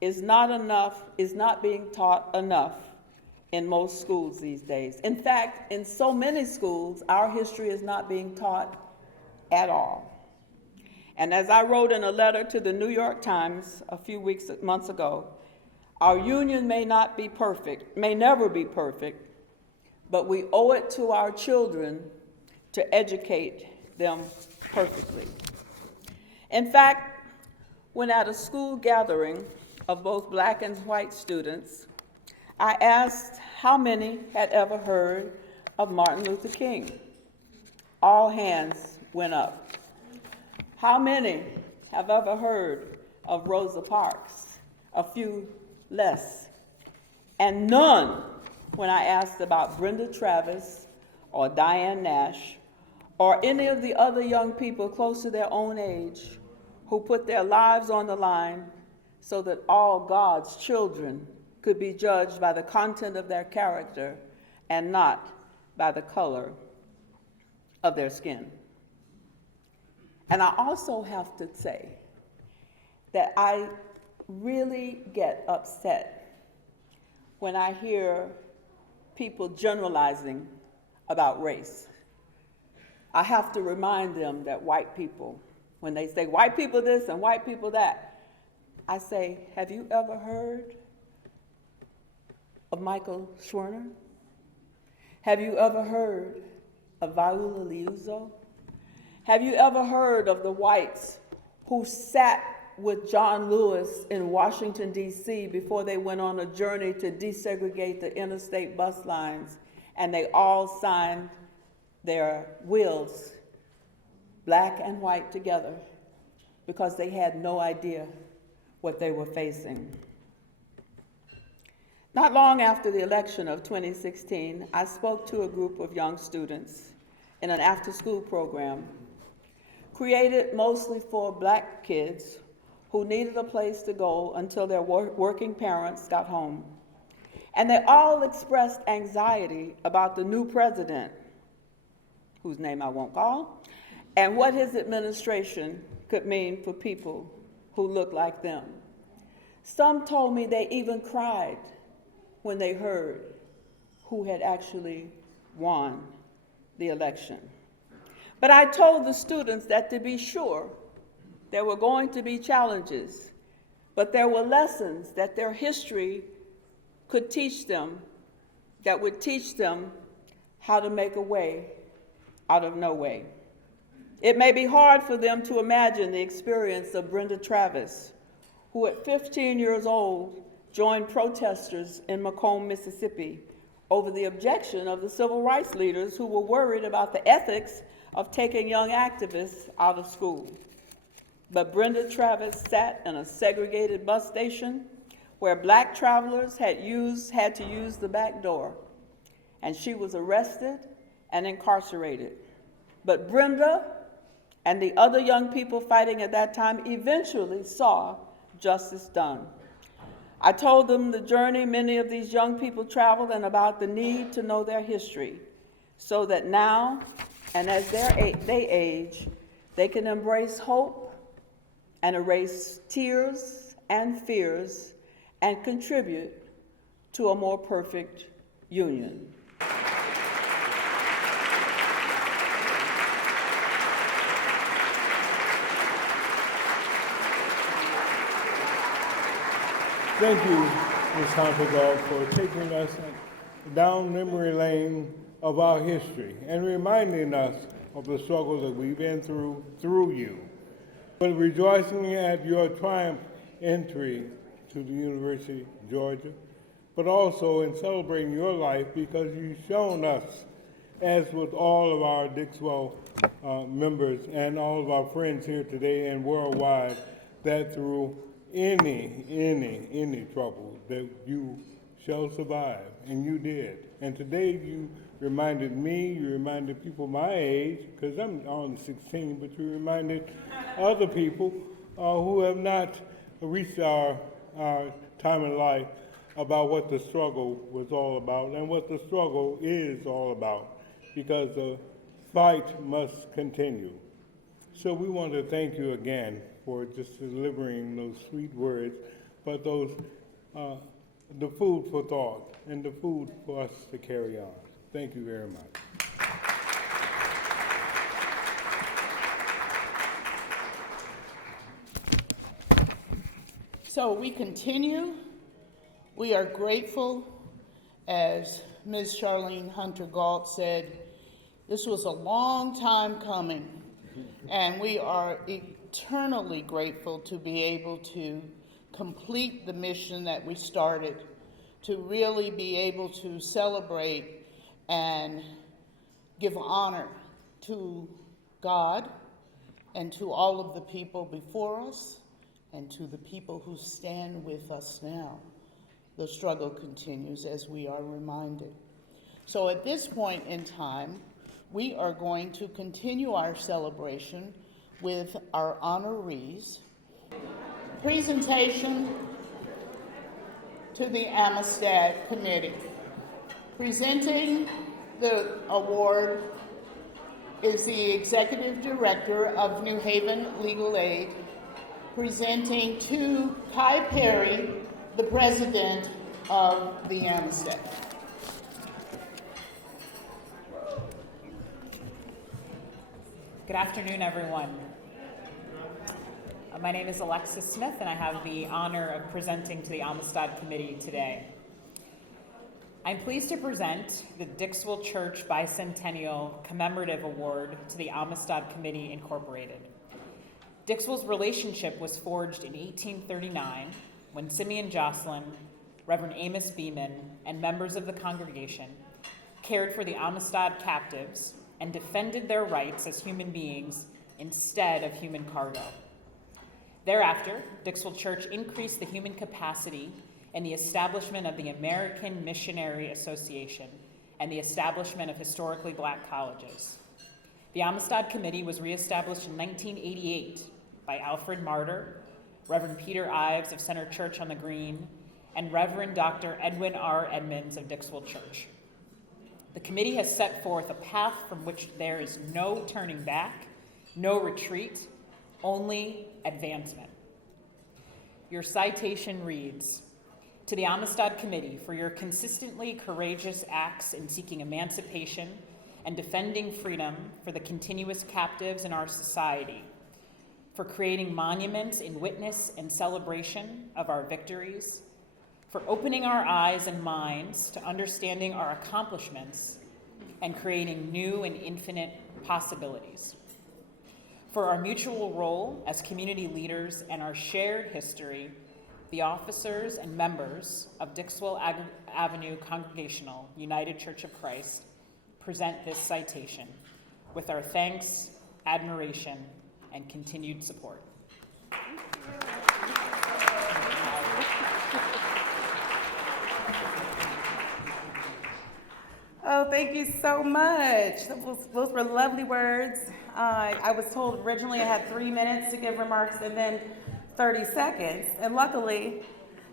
is not being taught enough in most schools these days. In fact, in so many schools, our history is not being taught at all. And as I wrote in a letter to the New York Times a few months ago, our union may not be perfect, may never be perfect, but we owe it to our children to educate them perfectly. In fact, when at a school gathering of both Black and white students, I asked how many had ever heard of Martin Luther King. All hands went up. How many have ever heard of Rosa Parks? A few less. And none when I asked about Brenda Travis or Diane Nash or any of the other young people close to their own age who put their lives on the line so that all God's children could be judged by the content of their character and not by the color of their skin. And I also have to say that I really get upset when I hear people generalizing about race. I have to remind them that white people, when they say white people this and white people that, I say, have you ever heard of Michael Schwerner? Have you ever heard of Viola Liuzzo? Have you ever heard of the whites who sat with John Lewis in Washington, D.C. before they went on a journey to desegregate the interstate bus lines, and they all signed their wills, Black and white together, because they had no idea what they were facing? Not long after the election of 2016, I spoke to a group of young students in an after-school program created mostly for Black kids who needed a place to go until their working parents got home. And they all expressed anxiety about the new president, whose name I won't call, and what his administration could mean for people who look like them. Some told me they even cried when they heard who had actually won the election. But I told the students that, to be sure, there were going to be challenges, but there were lessons that their history could teach them that would teach them how to make a way out of no way. It may be hard for them to imagine the experience of Brenda Travis, who at 15 years old joined protesters in Macomb, Mississippi, over the objection of the civil rights leaders who were worried about the ethics of taking young activists out of school. But Brenda Travis sat in a segregated bus station where black travelers had to use the back door, and she was arrested and incarcerated. But Brenda and the other young people fighting at that time eventually saw justice done. I told them the journey many of these young people traveled and about the need to know their history so that now, and as they age, they can embrace hope and erase tears and fears and contribute to a more perfect union. Thank you, Ms. Hunterdog, for taking us down memory lane of our history and reminding us of the struggle that we've been through you. But rejoicing at your triumph entry to the University of Georgia, but also in celebrating your life because you've shown us, as with all of our Dixwell members and all of our friends here today and worldwide, that through any trouble that you shall survive, and you did. And today you reminded me, you reminded people my age, because I'm only 16, but you reminded other people who have not reached our time in life about what the struggle was all about and what the struggle is all about, because the fight must continue. So we want to thank you again for just delivering those sweet words, but those, the food for thought and the food for us to carry on. Thank you very much. So we continue. We are grateful, as Ms. Charlene Hunter-Gault said, this was a long time coming, and we are eternally grateful to be able to complete the mission that we started, to really be able to celebrate and give honor to God and to all of the people before us and to the people who stand with us now. The struggle continues, as we are reminded. So at this point in time, we are going to continue our celebration with our honorees. Presentation to the Amistad Committee. Presenting the award is the Executive Director of New Haven Legal Aid, presenting to Kai Perry, the President of the Amistad. Good afternoon, everyone. My name is Alexis Smith, and I have the honor of presenting to the Amistad Committee today. I'm pleased to present the Dixwell Church Bicentennial Commemorative Award to the Amistad Committee Incorporated. Dixwell's relationship was forged in 1839 when Simeon Jocelyn, Reverend Amos Beeman, and members of the congregation cared for the Amistad captives and defended their rights as human beings instead of human cargo. Thereafter, Dixwell Church increased the human capacity and the establishment of the American Missionary Association and the establishment of historically black colleges. The Amistad Committee was reestablished in 1988 by Alfred Martyr, Reverend Peter Ives of Center Church on the Green, and Reverend Dr. Edwin R. Edmonds of Dixwell Church. The committee has set forth a path from which there is no turning back, no retreat, only advancement. Your citation reads, "To the Amistad Committee for your consistently courageous acts in seeking emancipation and defending freedom for the continuous captives in our society, for creating monuments in witness and celebration of our victories, for opening our eyes and minds to understanding our accomplishments, and creating new and infinite possibilities. For our mutual role as community leaders and our shared history, the officers and members of Dixwell Avenue Congregational United Church of Christ present this citation with our thanks, admiration, and continued support. Oh, thank you so much. Those were lovely words. I was told originally I had 3 minutes to give remarks and then 30 seconds. And luckily,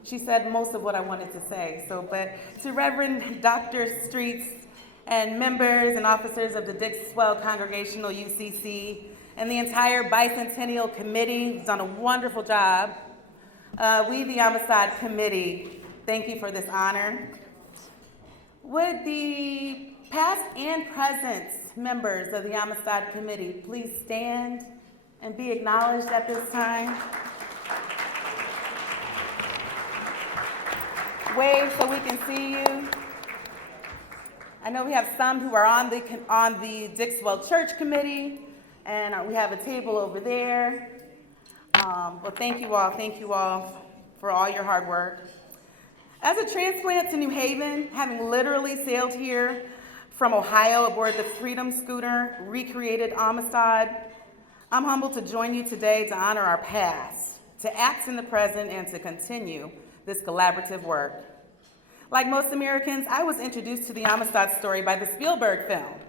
she said most of what I wanted to say. But to Reverend Dr. Streets and members and officers of the Dixwell Congregational UCC and the entire Bicentennial Committee who's done a wonderful job. We, the Amistad Committee, thank you for this honor. Would the past and present members of the Amistad Committee please stand and be acknowledged at this time? Wave so we can see you. I know we have some who are on the Dixwell Church Committee, and we have a table over there. Well, thank you all for all your hard work. As a transplant to New Haven, having literally sailed here from Ohio aboard the Freedom Scooter, recreated Amistad, I'm humbled to join you today to honor our past, to act in the present, and to continue this collaborative work. Like most Americans, I was introduced to the Amistad story by the Spielberg film.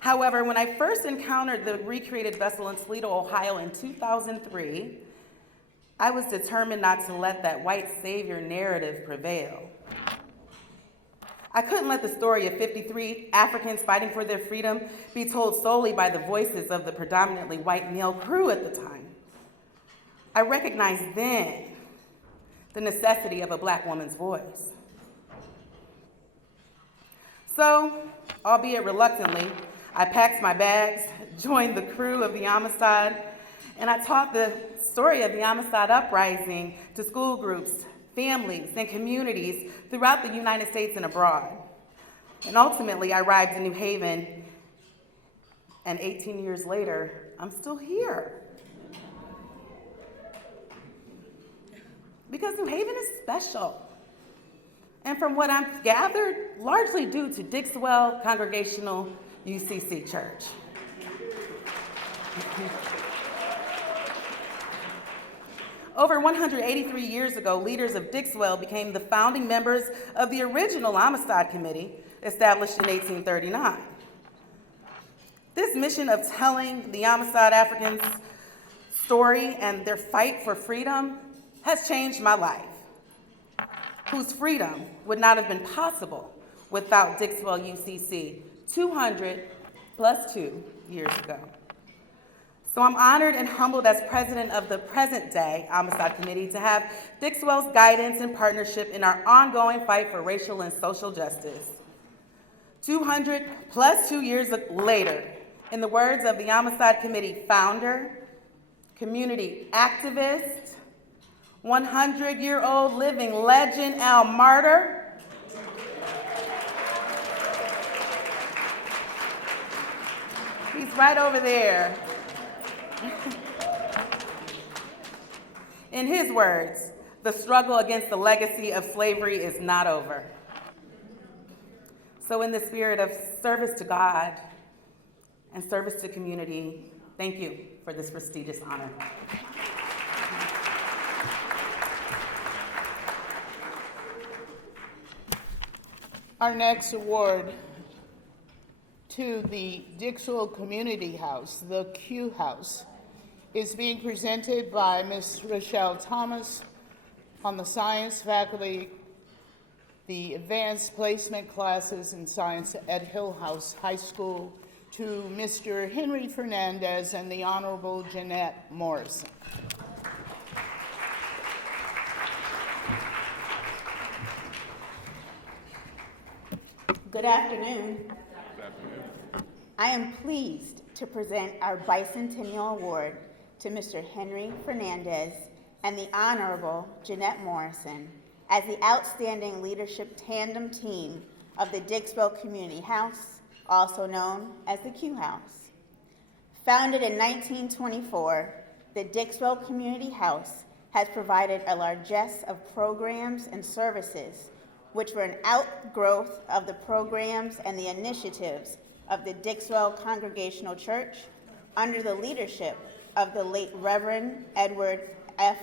However, when I first encountered the recreated vessel in Toledo, Ohio in 2003, I was determined not to let that white savior narrative prevail. I couldn't let the story of 53 Africans fighting for their freedom be told solely by the voices of the predominantly white male crew at the time. I recognized then the necessity of a Black woman's voice. So, albeit reluctantly, I packed my bags, joined the crew of the Amistad, and I taught the story of the Amistad Uprising to school groups, families, and communities throughout the United States and abroad. And ultimately, I arrived in New Haven, and 18 years later, I'm still here. Because New Haven is special. And from what I've gathered, largely due to Dixwell Congregational UCC Church. Over 183 years ago, leaders of Dixwell became the founding members of the original Amistad Committee, established in 1839. This mission of telling the Amistad Africans' story and their fight for freedom has changed my life, whose freedom would not have been possible without Dixwell UCC 200+2 years ago. So I'm honored and humbled as president of the present day Amistad Committee to have Dixwell's guidance and partnership in our ongoing fight for racial and social justice. 200+2 years later, in the words of the Amistad Committee founder, community activist, 100-year-old living legend, Al Martyr, he's right over there. In his words, the struggle against the legacy of slavery is not over. So in the spirit of service to God and service to community, thank you for this prestigious honor. Our next award to the Dixwell Community House, the Q House, is being presented by Ms. Rochelle Thomas on the science faculty, the advanced placement classes in science at Hill House High School, to Mr. Henry Fernandez and the Honorable Jeanette Morrison. Good afternoon. I am pleased to present our Bicentennial Award to Mr. Henry Fernandez and the Honorable Jeanette Morrison as the outstanding leadership tandem team of the Dixwell Community House, also known as the Q House. Founded in 1924, the Dixwell Community House has provided a largesse of programs and services which were an outgrowth of the programs and the initiatives of the Dixwell Congregational Church under the leadership of the late Reverend Edward F.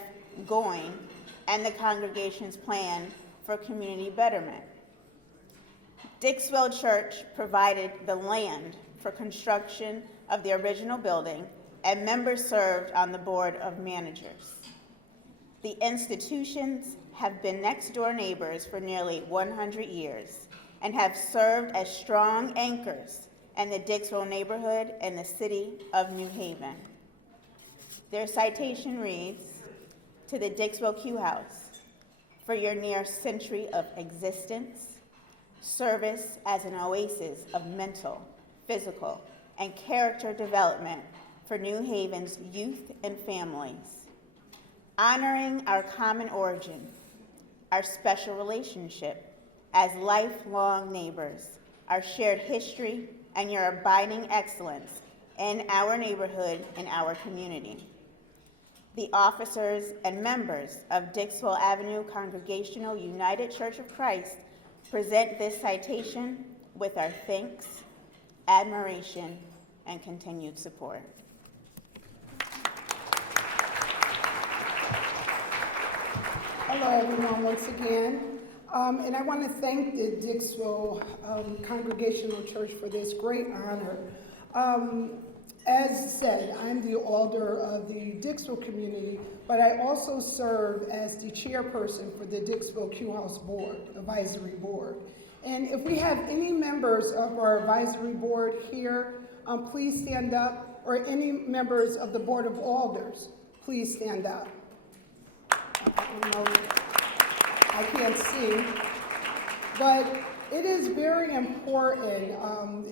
Goyne and the congregation's plan for community betterment. Dixwell Church provided the land for construction of the original building, and members served on the board of managers. The institutions have been next-door neighbors for nearly 100 years and have served as strong anchors in the Dixwell neighborhood and the city of New Haven. Their citation reads, "To the Dixwell Q House, for your near century of existence, service as an oasis of mental, physical, and character development for New Haven's youth and families, honoring our common origin, our special relationship as lifelong neighbors, our shared history, and your abiding excellence in our neighborhood and our community. The officers and members of Dixwell Avenue Congregational United Church of Christ present this citation with our thanks, admiration, and continued support." Hello, everyone, once again. And I want to thank the Dixwell Congregational Church for this great honor. As said, I'm the alder of the Dixwell community, but I also serve as the chairperson for the Dixwell Q House Board, Advisory Board. And if we have any members of our advisory board here, please stand up, or any members of the Board of Alders, please stand up. I don't know, I can't see, but it is very important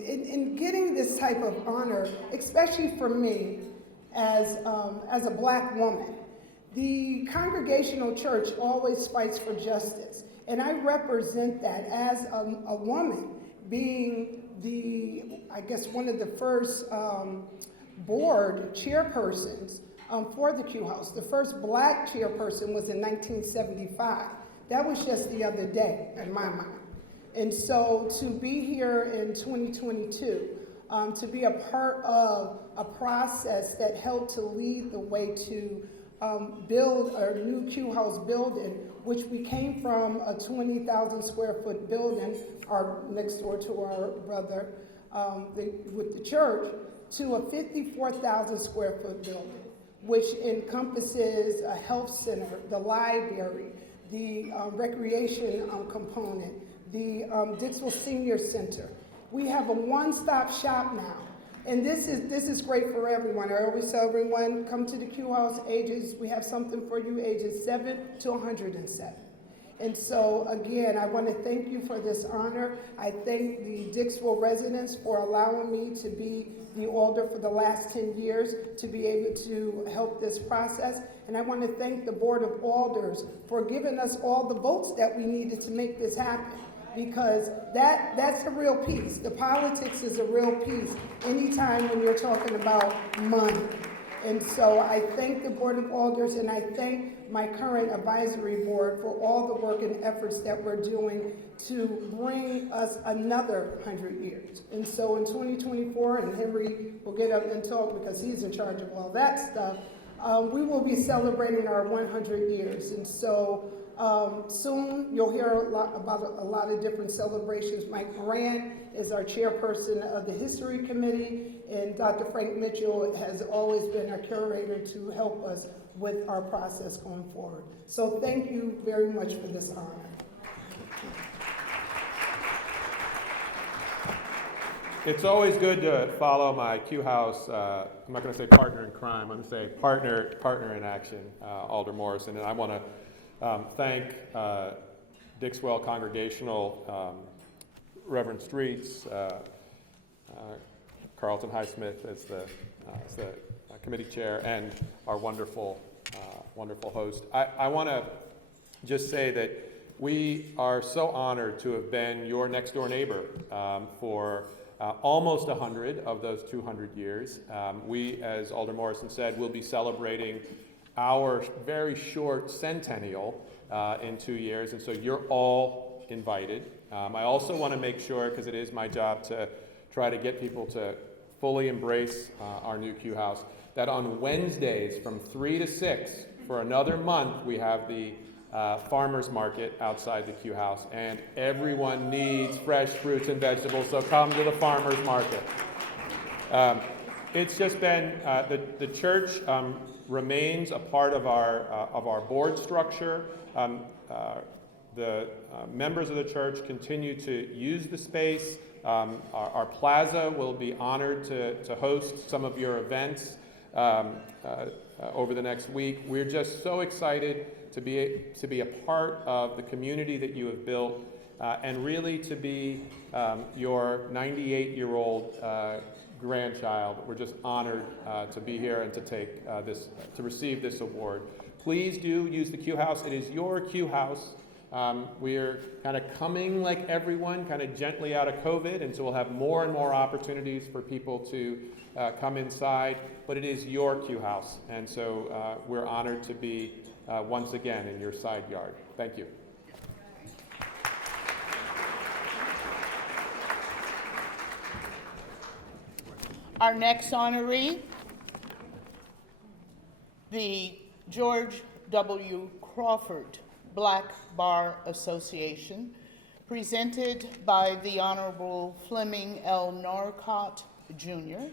in getting this type of honor, especially for me as a Black woman. The Congregational Church always fights for justice, and I represent that as a woman, being I guess one of the first board chairpersons for the Q House. The first Black chairperson was in 1975. That was just the other day in my mind. And so to be here in 2022, to be a part of a process that helped to lead the way to build a new Q House building, which we came from a 20,000 square foot building, next door to our brother with the church, to a 54,000 square foot building, which encompasses a health center, the library, the recreation component, the Dixwell Senior Center. We have a one-stop shop now. And this is great for everyone. I always tell everyone, come to the Q House we have something for you ages 7 to 107. And so again, I want to thank you for this honor. I thank the Dixwell residents for allowing me to be the alder for the last 10 years to be able to help this process. And I want to thank the Board of Alders for giving us all the votes that we needed to make this happen, because that's a real piece. The politics is a real piece anytime when you're talking about money. And so I thank the Board of Alders, and I thank my current advisory board for all the work and efforts that we're doing to bring us another 100 years. And so in 2024, and Henry will get up and talk because he's in charge of all that stuff, we will be celebrating our 100 years. And so soon you'll hear about a lot of different celebrations. Mike Moran is our chairperson of the History Committee, and Dr. Frank Mitchell has always been our curator to help us with our process going forward. So thank you very much for this honor. It's always good to follow my Q House, I'm not going to say partner in crime, I'm going to say partner in action, Alder Morrison. And I want to thank Dixwell Congregational, Reverend Streets, Carlton Highsmith as the committee chair, and our wonderful host. I want to just say that we are so honored to have been your next door neighbor for almost 100 of those 200 years. We, as Alder Morrison said, will be celebrating our very short centennial in 2 years, and so you're all invited. I also want to make sure, because it is my job to try to get people to fully embrace our new Q House, that on Wednesdays from 3 to 6 for another month, we have the farmers market outside the Q House, and everyone needs fresh fruits and vegetables, so come to the farmers market. It's just been, the church remains a part of our board structure. The members of the church continue to use the space. Our plaza will be honored to host some of your events over the next week. We're just so excited to be a part of the community that you have built, and really to be your 98-year-old grandchild. We're just honored to be here and to take to receive this award. Please do use the Q House. It is your Q House. We're kind of coming, like everyone, kind of gently out of COVID, and so we'll have more and more opportunities for people to come inside, but it is your Q House, and so we're honored to be once again in your side yard. Thank you. Our next honoree, the George W. Crawford Black Bar Association, presented by the Honorable Fleming L. Norcott, Jr.,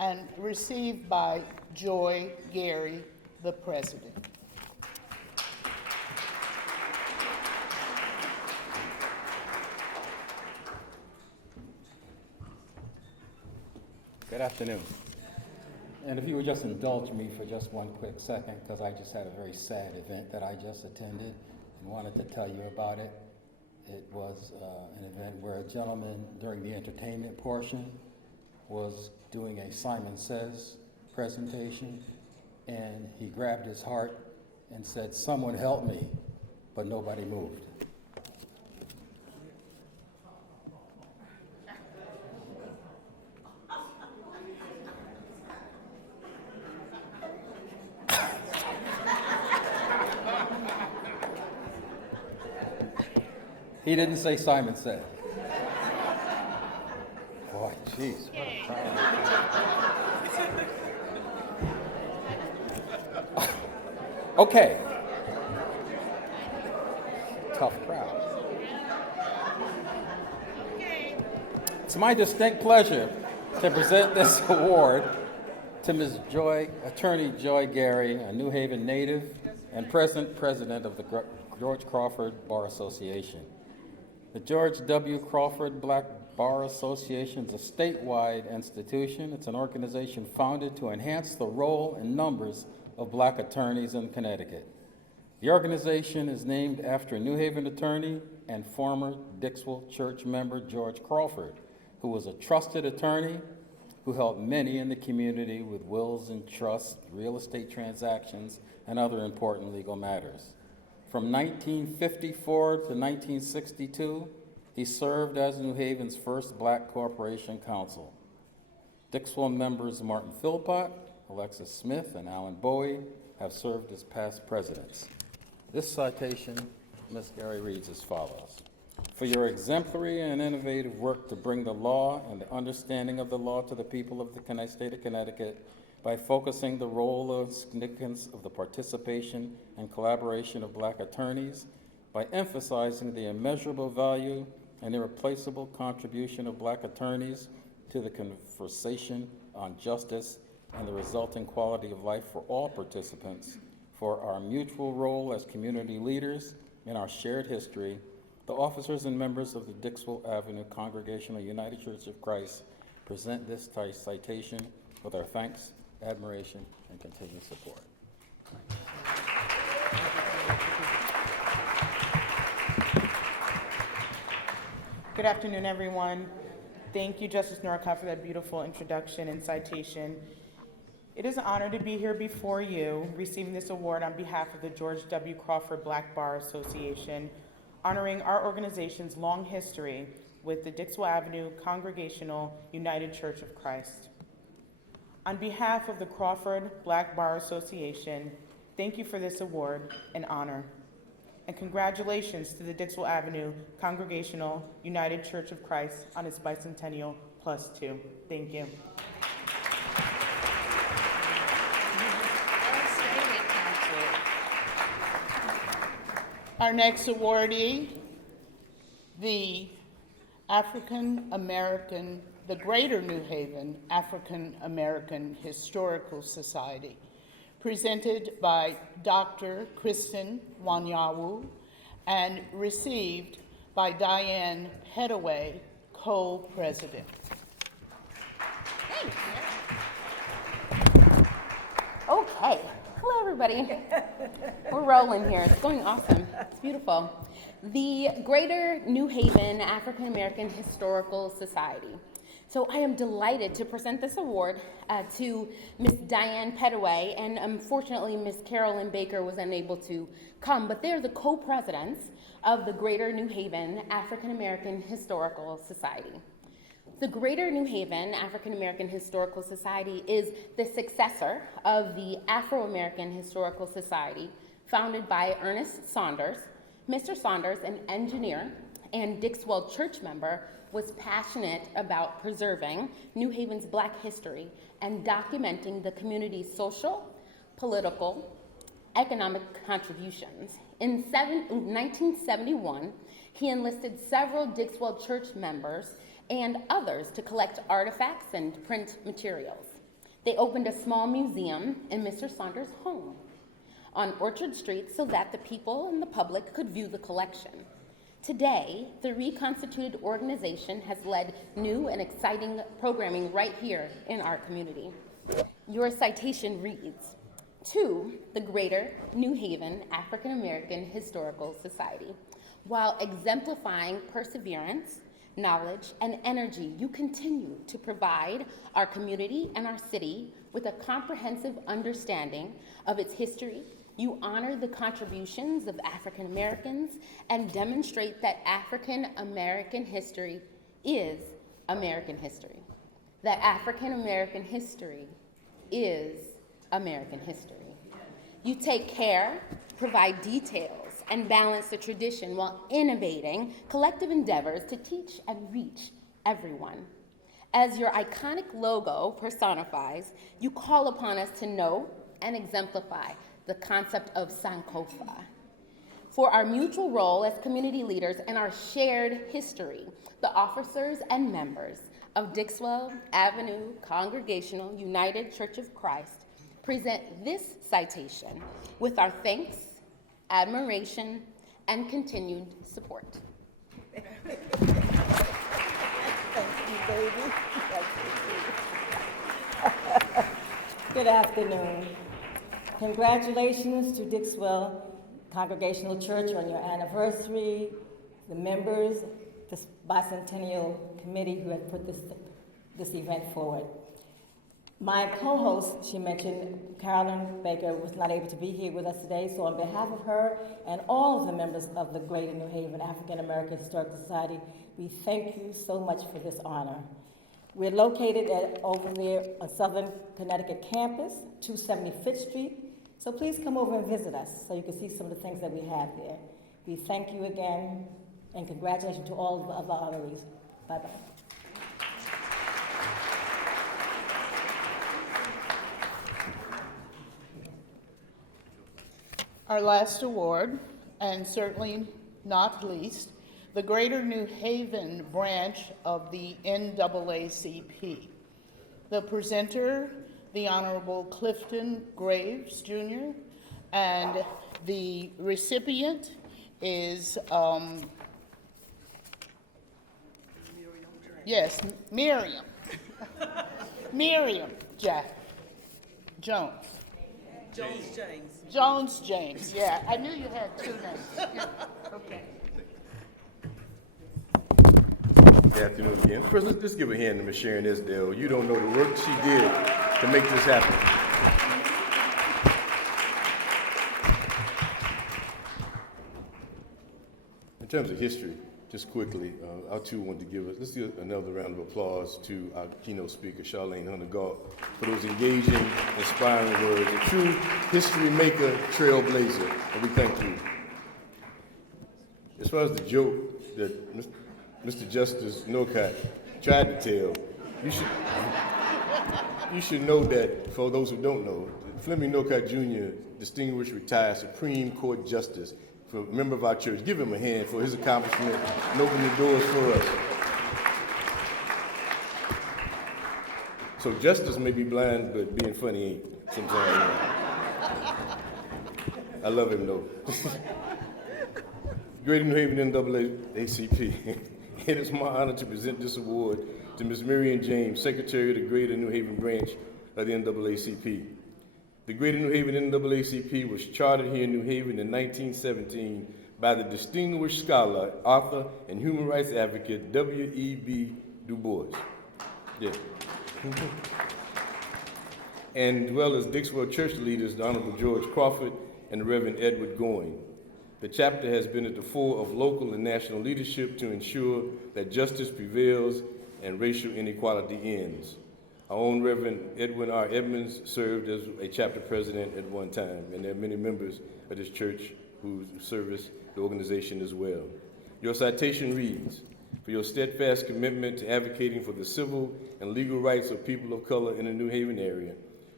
and received by Joy Gary, the President. Good afternoon. And if you would just indulge me for just one quick second, because I just had a very sad event that I just attended and wanted to tell you about it. It was an event where a gentleman during the entertainment portion was doing a Simon Says presentation, and he grabbed his heart and said, "Someone help me," but nobody moved. He didn't say Simon Said. Boy, jeez. Okay. Tough crowd. It's my distinct pleasure to present this award to Ms. Attorney Joy Gary, a New Haven native and present president of the George Crawford Bar Association. The George W. Crawford Black Bar Association is a statewide institution. It's an organization founded to enhance the role and numbers of black attorneys in Connecticut. The organization is named after a New Haven attorney and former Dixwell church member George Crawford, who was a trusted attorney who helped many in the community with wills and trusts, real estate transactions, and other important legal matters. From 1954 to 1962, he served as New Haven's first black corporation counsel. Dixwell members Martin Philpott, Alexis Smith, and Alan Bowie have served as past presidents. This citation, Ms. Gary, reads as follows. For your exemplary and innovative work to bring the law and the understanding of the law to the people of the state of Connecticut, by focusing the role and significance of the participation and collaboration of black attorneys, by emphasizing the immeasurable value and irreplaceable contribution of black attorneys to the conversation on justice and the resulting quality of life for all participants, for our mutual role as community leaders in our shared history, the officers and members of the Dixwell Avenue Congregational United Church of Christ present this citation with our thanks, admiration, and continued support. Good afternoon, everyone. Thank you, Justice Norcott, for that beautiful introduction and citation. It is an honor to be here before you, receiving this award on behalf of the George W. Crawford Black Bar Association, honoring our organization's long history with the Dixwell Avenue Congregational United Church of Christ. On behalf of the Crawford Black Bar Association, thank you for this award and honor. And congratulations to the Dixwell Avenue Congregational United Church of Christ on its Bicentennial +2. Thank you. Our next awardee, the Greater New Haven African American Historical Society, presented by Dr. Kristen Wanyawu and received by Diane Pettaway, co-president. Thanks. Okay. Hello, everybody. We're rolling here. It's going awesome. It's beautiful. The Greater New Haven African American Historical Society. So I am delighted to present this award to Miss Diane Pettaway, and unfortunately Miss Carolyn Baker was unable to come, but they're the co-presidents of the Greater New Haven African American Historical Society. The Greater New Haven African American Historical Society is the successor of the Afro-American Historical Society, founded by Ernest Saunders. Mr. Saunders, an engineer and Dixwell church member, was passionate about preserving New Haven's Black history and documenting the community's social, political, economic contributions. In 1971, he enlisted several Dixwell church members and others to collect artifacts and print materials. They opened a small museum in Mr. Saunders' home on Orchard Street so that the people and the public could view the collection. Today, the reconstituted organization has led new and exciting programming right here in our community. Your citation reads, to the Greater New Haven African American Historical Society. While exemplifying perseverance, knowledge, and energy, you continue to provide our community and our city with a comprehensive understanding of its history. You honor the contributions of African Americans and demonstrate that African American history is American history. That African American history is American history. You take care, provide details, and balance the tradition while innovating collective endeavors to teach and reach everyone. As your iconic logo personifies, you call upon us to know and exemplify the concept of Sankofa. For our mutual role as community leaders and our shared history, the officers and members of Dixwell Avenue Congregational United Church of Christ present this citation with our thanks, admiration, and continued support. Thank you, baby. Good afternoon. Congratulations to Dixwell Congregational Church on your anniversary, the members, the Bicentennial Committee who have put this event forward. My co-host, she mentioned, Carolyn Baker, was not able to be here with us today, so on behalf of her and all of the members of the Greater New Haven African American Historical Society, we thank you so much for this honor. We're located over there on Southern Connecticut campus, 275th Street, so please come over and visit us so you can see some of the things that we have there. We thank you again, and congratulations to all of the honorees. Bye-bye. Our last award, and certainly not least, the Greater New Haven branch of the NAACP. The presenter, the Honorable Clifton Graves, Jr., and the recipient is, Miriam. Miriam Jones. Jones James, yeah. I knew you had two names. Yeah. Okay. Good afternoon again. First, let's give a hand to Ms. Sharon Isdale. You don't know the work she did to make this happen. In terms of history, just quickly, I too want to let's give another round of applause to our keynote speaker, Charlene Hunter-Galt, for those engaging, inspiring words, a true history maker, trailblazer, and we thank you. As far as the joke that Mr. Justice Norcott tried to tell, you should know that, for those who don't know, Fleming Norcott Jr., distinguished retired Supreme Court Justice, for a member of our church. Give him a hand for his accomplishment and opening the doors for us. So justice may be blind, but being funny ain't sometimes. I love him though. Greater New Haven NAACP. It is my honor to present this award to Ms. Miriam James, Secretary of the Greater New Haven branch of the NAACP. The Greater New Haven NAACP was chartered here in New Haven in 1917 by the distinguished scholar, author, and human rights advocate W.E.B. Du Bois. Yeah. And as well as Dixwell church leaders, the Honorable George Crawford and the Reverend Edward Goins. The chapter has been at the fore of local and national leadership to ensure that justice prevails and racial inequality ends. Our own Reverend Edwin R. Edmonds served as a chapter president at one time, and there are many members of this church who service the organization as well. Your citation reads, for your steadfast commitment to advocating for the civil and legal rights of people of color in the New Haven area,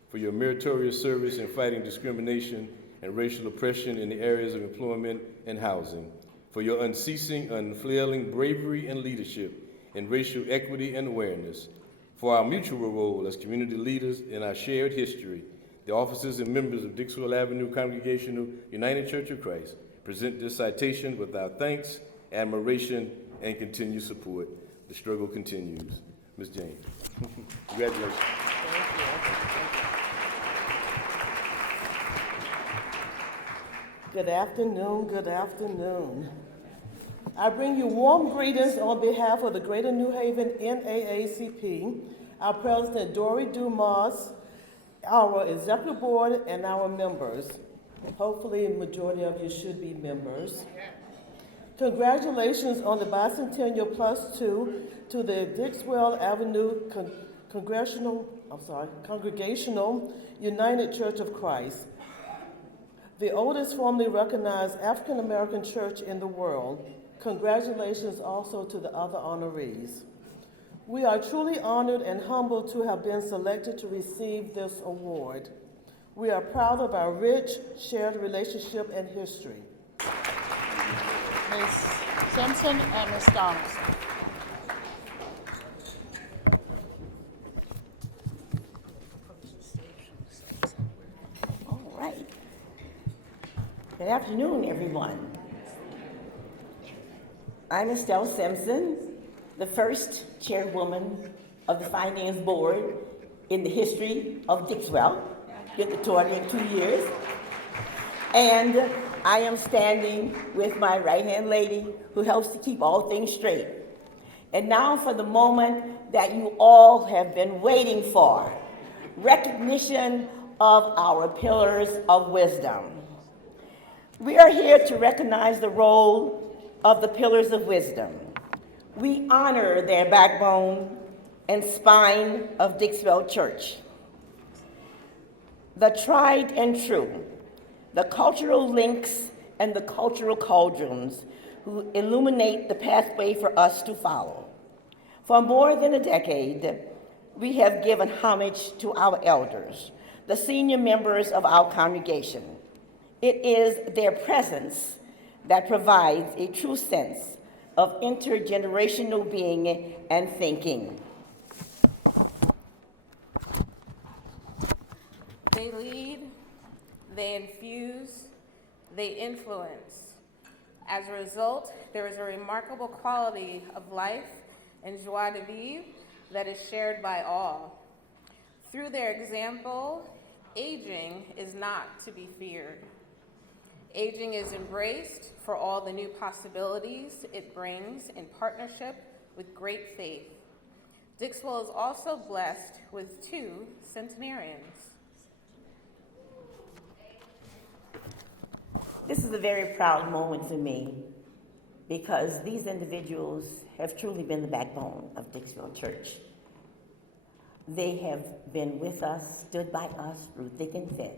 for your meritorious service in fighting discrimination and racial oppression in the areas of employment and housing, for your unceasing, unflailing bravery and leadership in racial equity and awareness, for our mutual role as community leaders in our shared history, the officers and members of Dixwell Avenue Congregational United Church of Christ present this citation with our thanks, admiration, and continued support. The struggle continues. Ms. James. Congratulations. Good afternoon, good afternoon. I bring you warm greetings on behalf of the Greater New Haven NAACP, our President Dory Dumas, our Executive Board, and our members. Hopefully, a majority of you should be members. Congratulations on the Bicentennial +2 to the Dixwell Avenue Congregational United Church of Christ, the oldest formally recognized African American church in the world. Congratulations also to the other honorees. We are truly honored and humbled to have been selected to receive this award. We are proud of our rich, shared relationship and history. Ms. Simpson and Ms. Donaldson. All right. Good afternoon, everyone. I'm Estelle Simpson, the first chairwoman of the Finance Board in the history of Dixwell. Get the total in 2 years. And I am standing with my right-hand lady who helps to keep all things straight. And now for the moment that you all have been waiting for, recognition of our pillars of wisdom. We are here to recognize the role of the pillars of wisdom. We honor their backbone and spine of Dixwell Church. The tried and true, the cultural links and the cultural cauldrons who illuminate the pathway for us to follow. For more than a decade, we have given homage to our elders, the senior members of our congregation. It is their presence that provides a true sense of intergenerational being and thinking. They lead, they infuse, they influence. As a result, there is a remarkable quality of life and joie de vivre that is shared by all. Through their example, aging is not to be feared. Aging is embraced for all the new possibilities it brings in partnership with great faith. Dixwell is also blessed with 2 centenarians. This is a very proud moment for me. because these individuals have truly been the backbone of Dixwell Church. They have been with us, stood by us through thick and thin.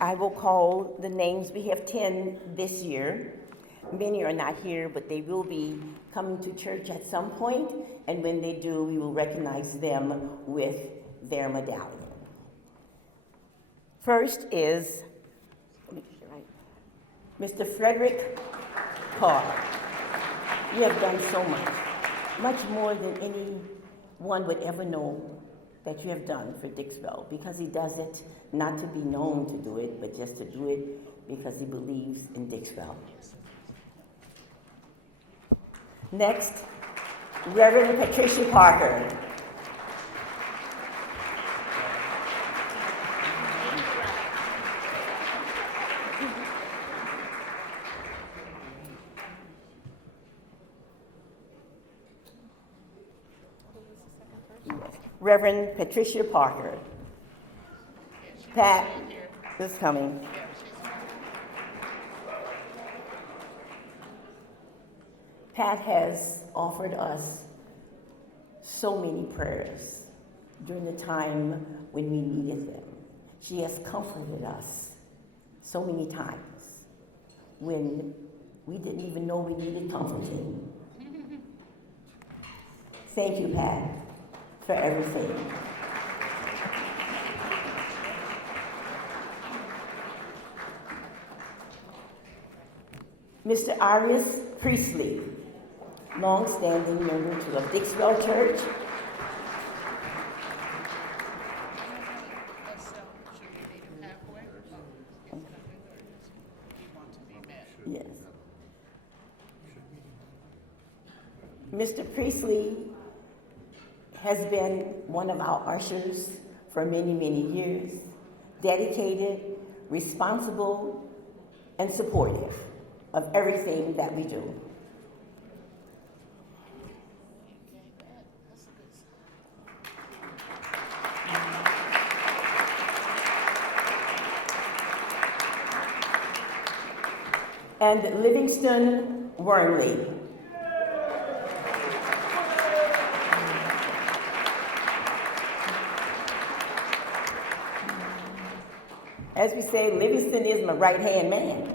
I will call the names. We have 10 this year. Many are not here, but they will be coming to church at some point, and when they do, we will recognize them with their medallion. First is Mr. Frederick Carr. You have done so much more than anyone would ever know that you have done for Dixwell, because he does it not to be known to do it, but just to do it because he believes in Dixwell. Next, Reverend Patricia Parker. Reverend Patricia Parker. Pat is coming. Pat has offered us so many prayers during the time when we needed them. She has comforted us so many times when we didn't even know we needed comforting. Thank you, Pat, for everything. Mr. Arius Priestley, long-standing member of Dixwell Church. Yes. Mr. Priestley has been one of our ushers for many, many years, dedicated, responsible, and supportive of everything that we do. And Livingston Wormley. As we say, Livingston is my right-hand man.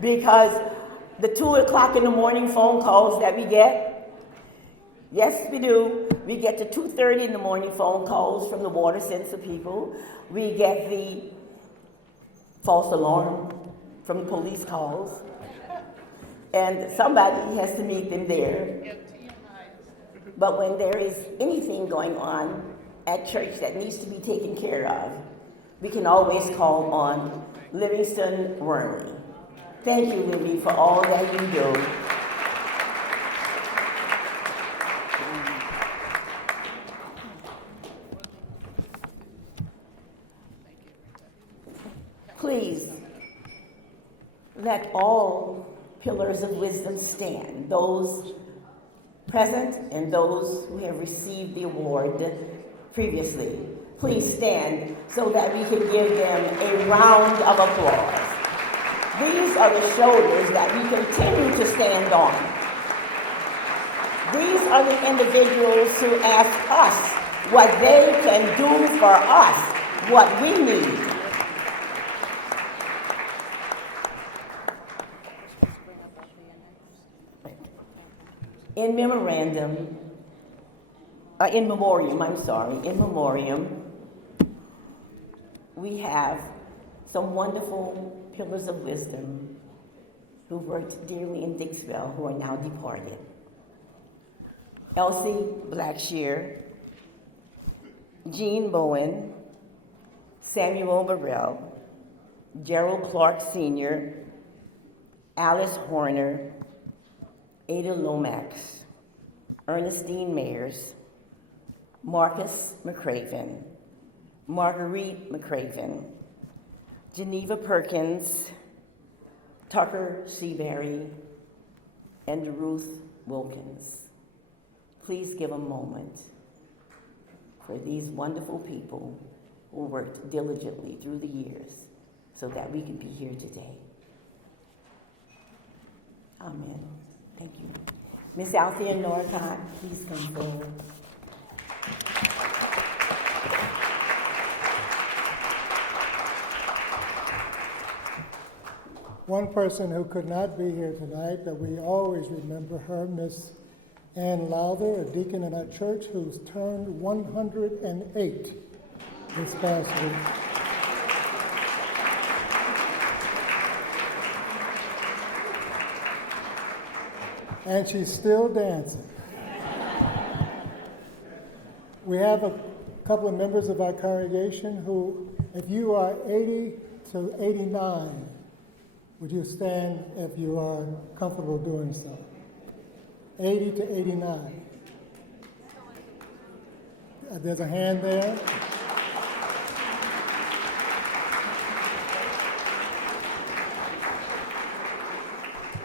Because the 2 o'clock in the morning phone calls that we get, yes, we do. We get the 2:30 in the morning phone calls from the water sensor people. We get the false alarm from the police calls. And somebody has to meet them there. But when there is anything going on at church that needs to be taken care of, we can always call on Livingston Wormley. Thank you, Libby, for all that you do. Please let all pillars of wisdom stand, those present and those who have received the award previously. Please stand so that we can give them a round of applause. These are the shoulders that we continue to stand on. These are the individuals who ask us what they can do for us, what we need. In memoriam, we have some wonderful pillars of wisdom who worked dearly in Dixwell who are now departed. Elsie Blackshear, Jean Bowen, Samuel Burrell, Gerald Clark Sr., Alice Horner, Ada Lomax, Ernestine Mayers, Marcus McCraven, Marguerite McCraven, Geneva Perkins, Tucker Seabury, and Ruth Wilkins. Please give a moment for these wonderful people who worked diligently through the years so that we can be here today. Amen. Thank you. Miss Althea Norcott, please come forward. One person who could not be here tonight, but we always remember her, Miss Ann Lowther, a deacon in our church who's turned 108 this past week. And she's still dancing. We have a couple of members of our congregation who, if you are 80 to 89, would you stand if you are comfortable doing so? 80 to 89. There's a hand there.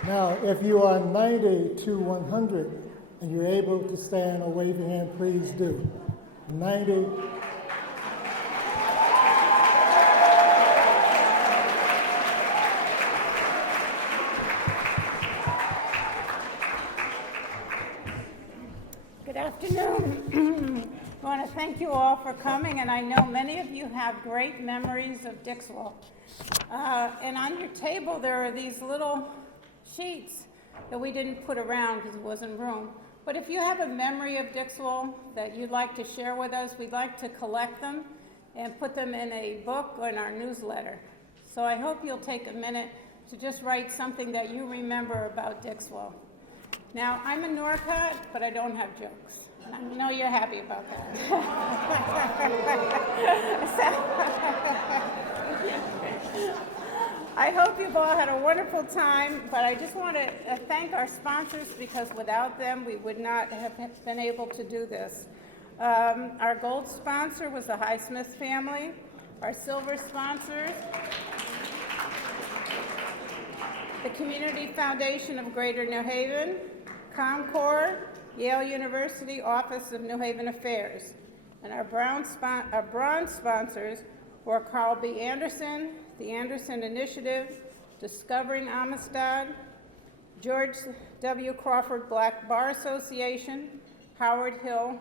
Now, if you are 90 to 100 and you're able to stand or wave your hand, please do. 90. Good afternoon. I want to thank you all for coming, and I know many of you have great memories of Dixwell. And on your table there are these little sheets that we didn't put around because there wasn't room. But if you have a memory of Dixwell that you'd like to share with us, we'd like to collect them and put them in a book or in our newsletter. So I hope you'll take a minute to just write something that you remember about Dixwell. Now, I'm a Norcott, but I don't have jokes. And I know you're happy about that. I hope you've all had a wonderful time, but I just want to thank our sponsors because without them, we would not have been able to do this. Our gold sponsor was the Highsmith family. Our silver sponsors, the Community Foundation of Greater New Haven, Concord, Yale University Office of New Haven Affairs. And our bronze sponsors were Carl B. Anderson, the Anderson Initiative, Discovering Amistad, George W. Crawford Black Bar Association, Howard Hill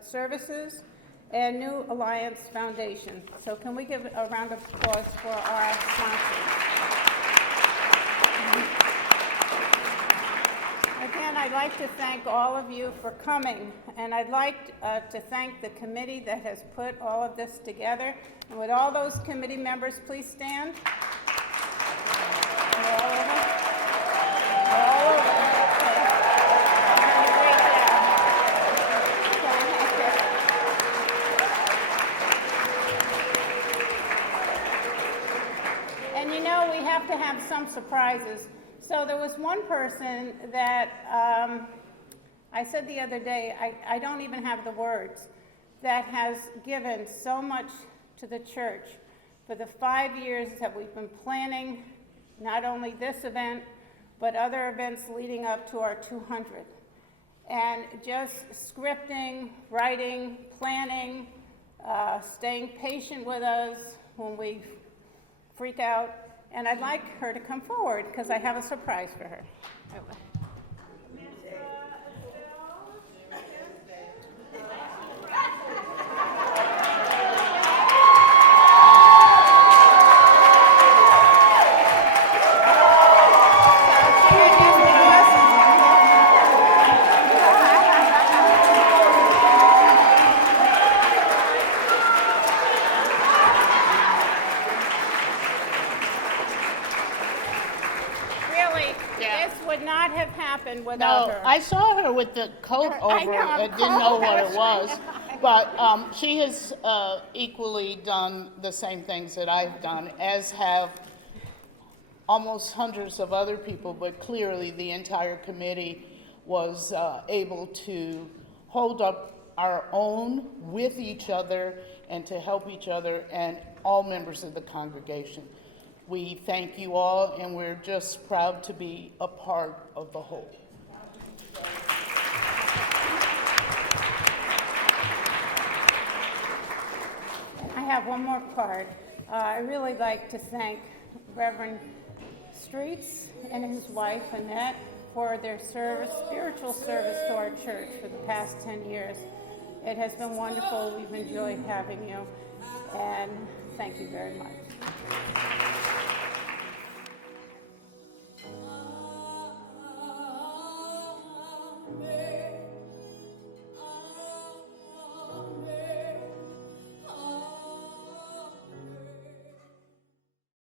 Services, and New Alliance Foundation. So can we give a round of applause for our sponsors? Again, I'd like to thank all of you for coming, and I'd like to thank the committee that has put all of this together. And would all those committee members please stand? All over. All over. Great job. And you know, we have to have some surprises. So there was one person that I said the other day, I don't even have the words, that has given so much to the church for the 5 years that we've been planning not only this event, but other events leading up to our 200. And just scripting, writing, planning, staying patient with us when we freak out. And I'd like her to come forward because I have a surprise for her. No, her. I saw her with the coat over it and didn't know what it was. But she has equally done the same things that I've done, as have almost hundreds of other people, but clearly the entire committee was able to hold up our own with each other and to help each other and all members of the congregation. We thank you all, and we're just proud to be a part of the whole. I have one more card. I really like to thank Reverend Streets and his wife, Annette, for their service, spiritual service to our church for the past 10 years. It has been wonderful. We've enjoyed having you, and thank you very much.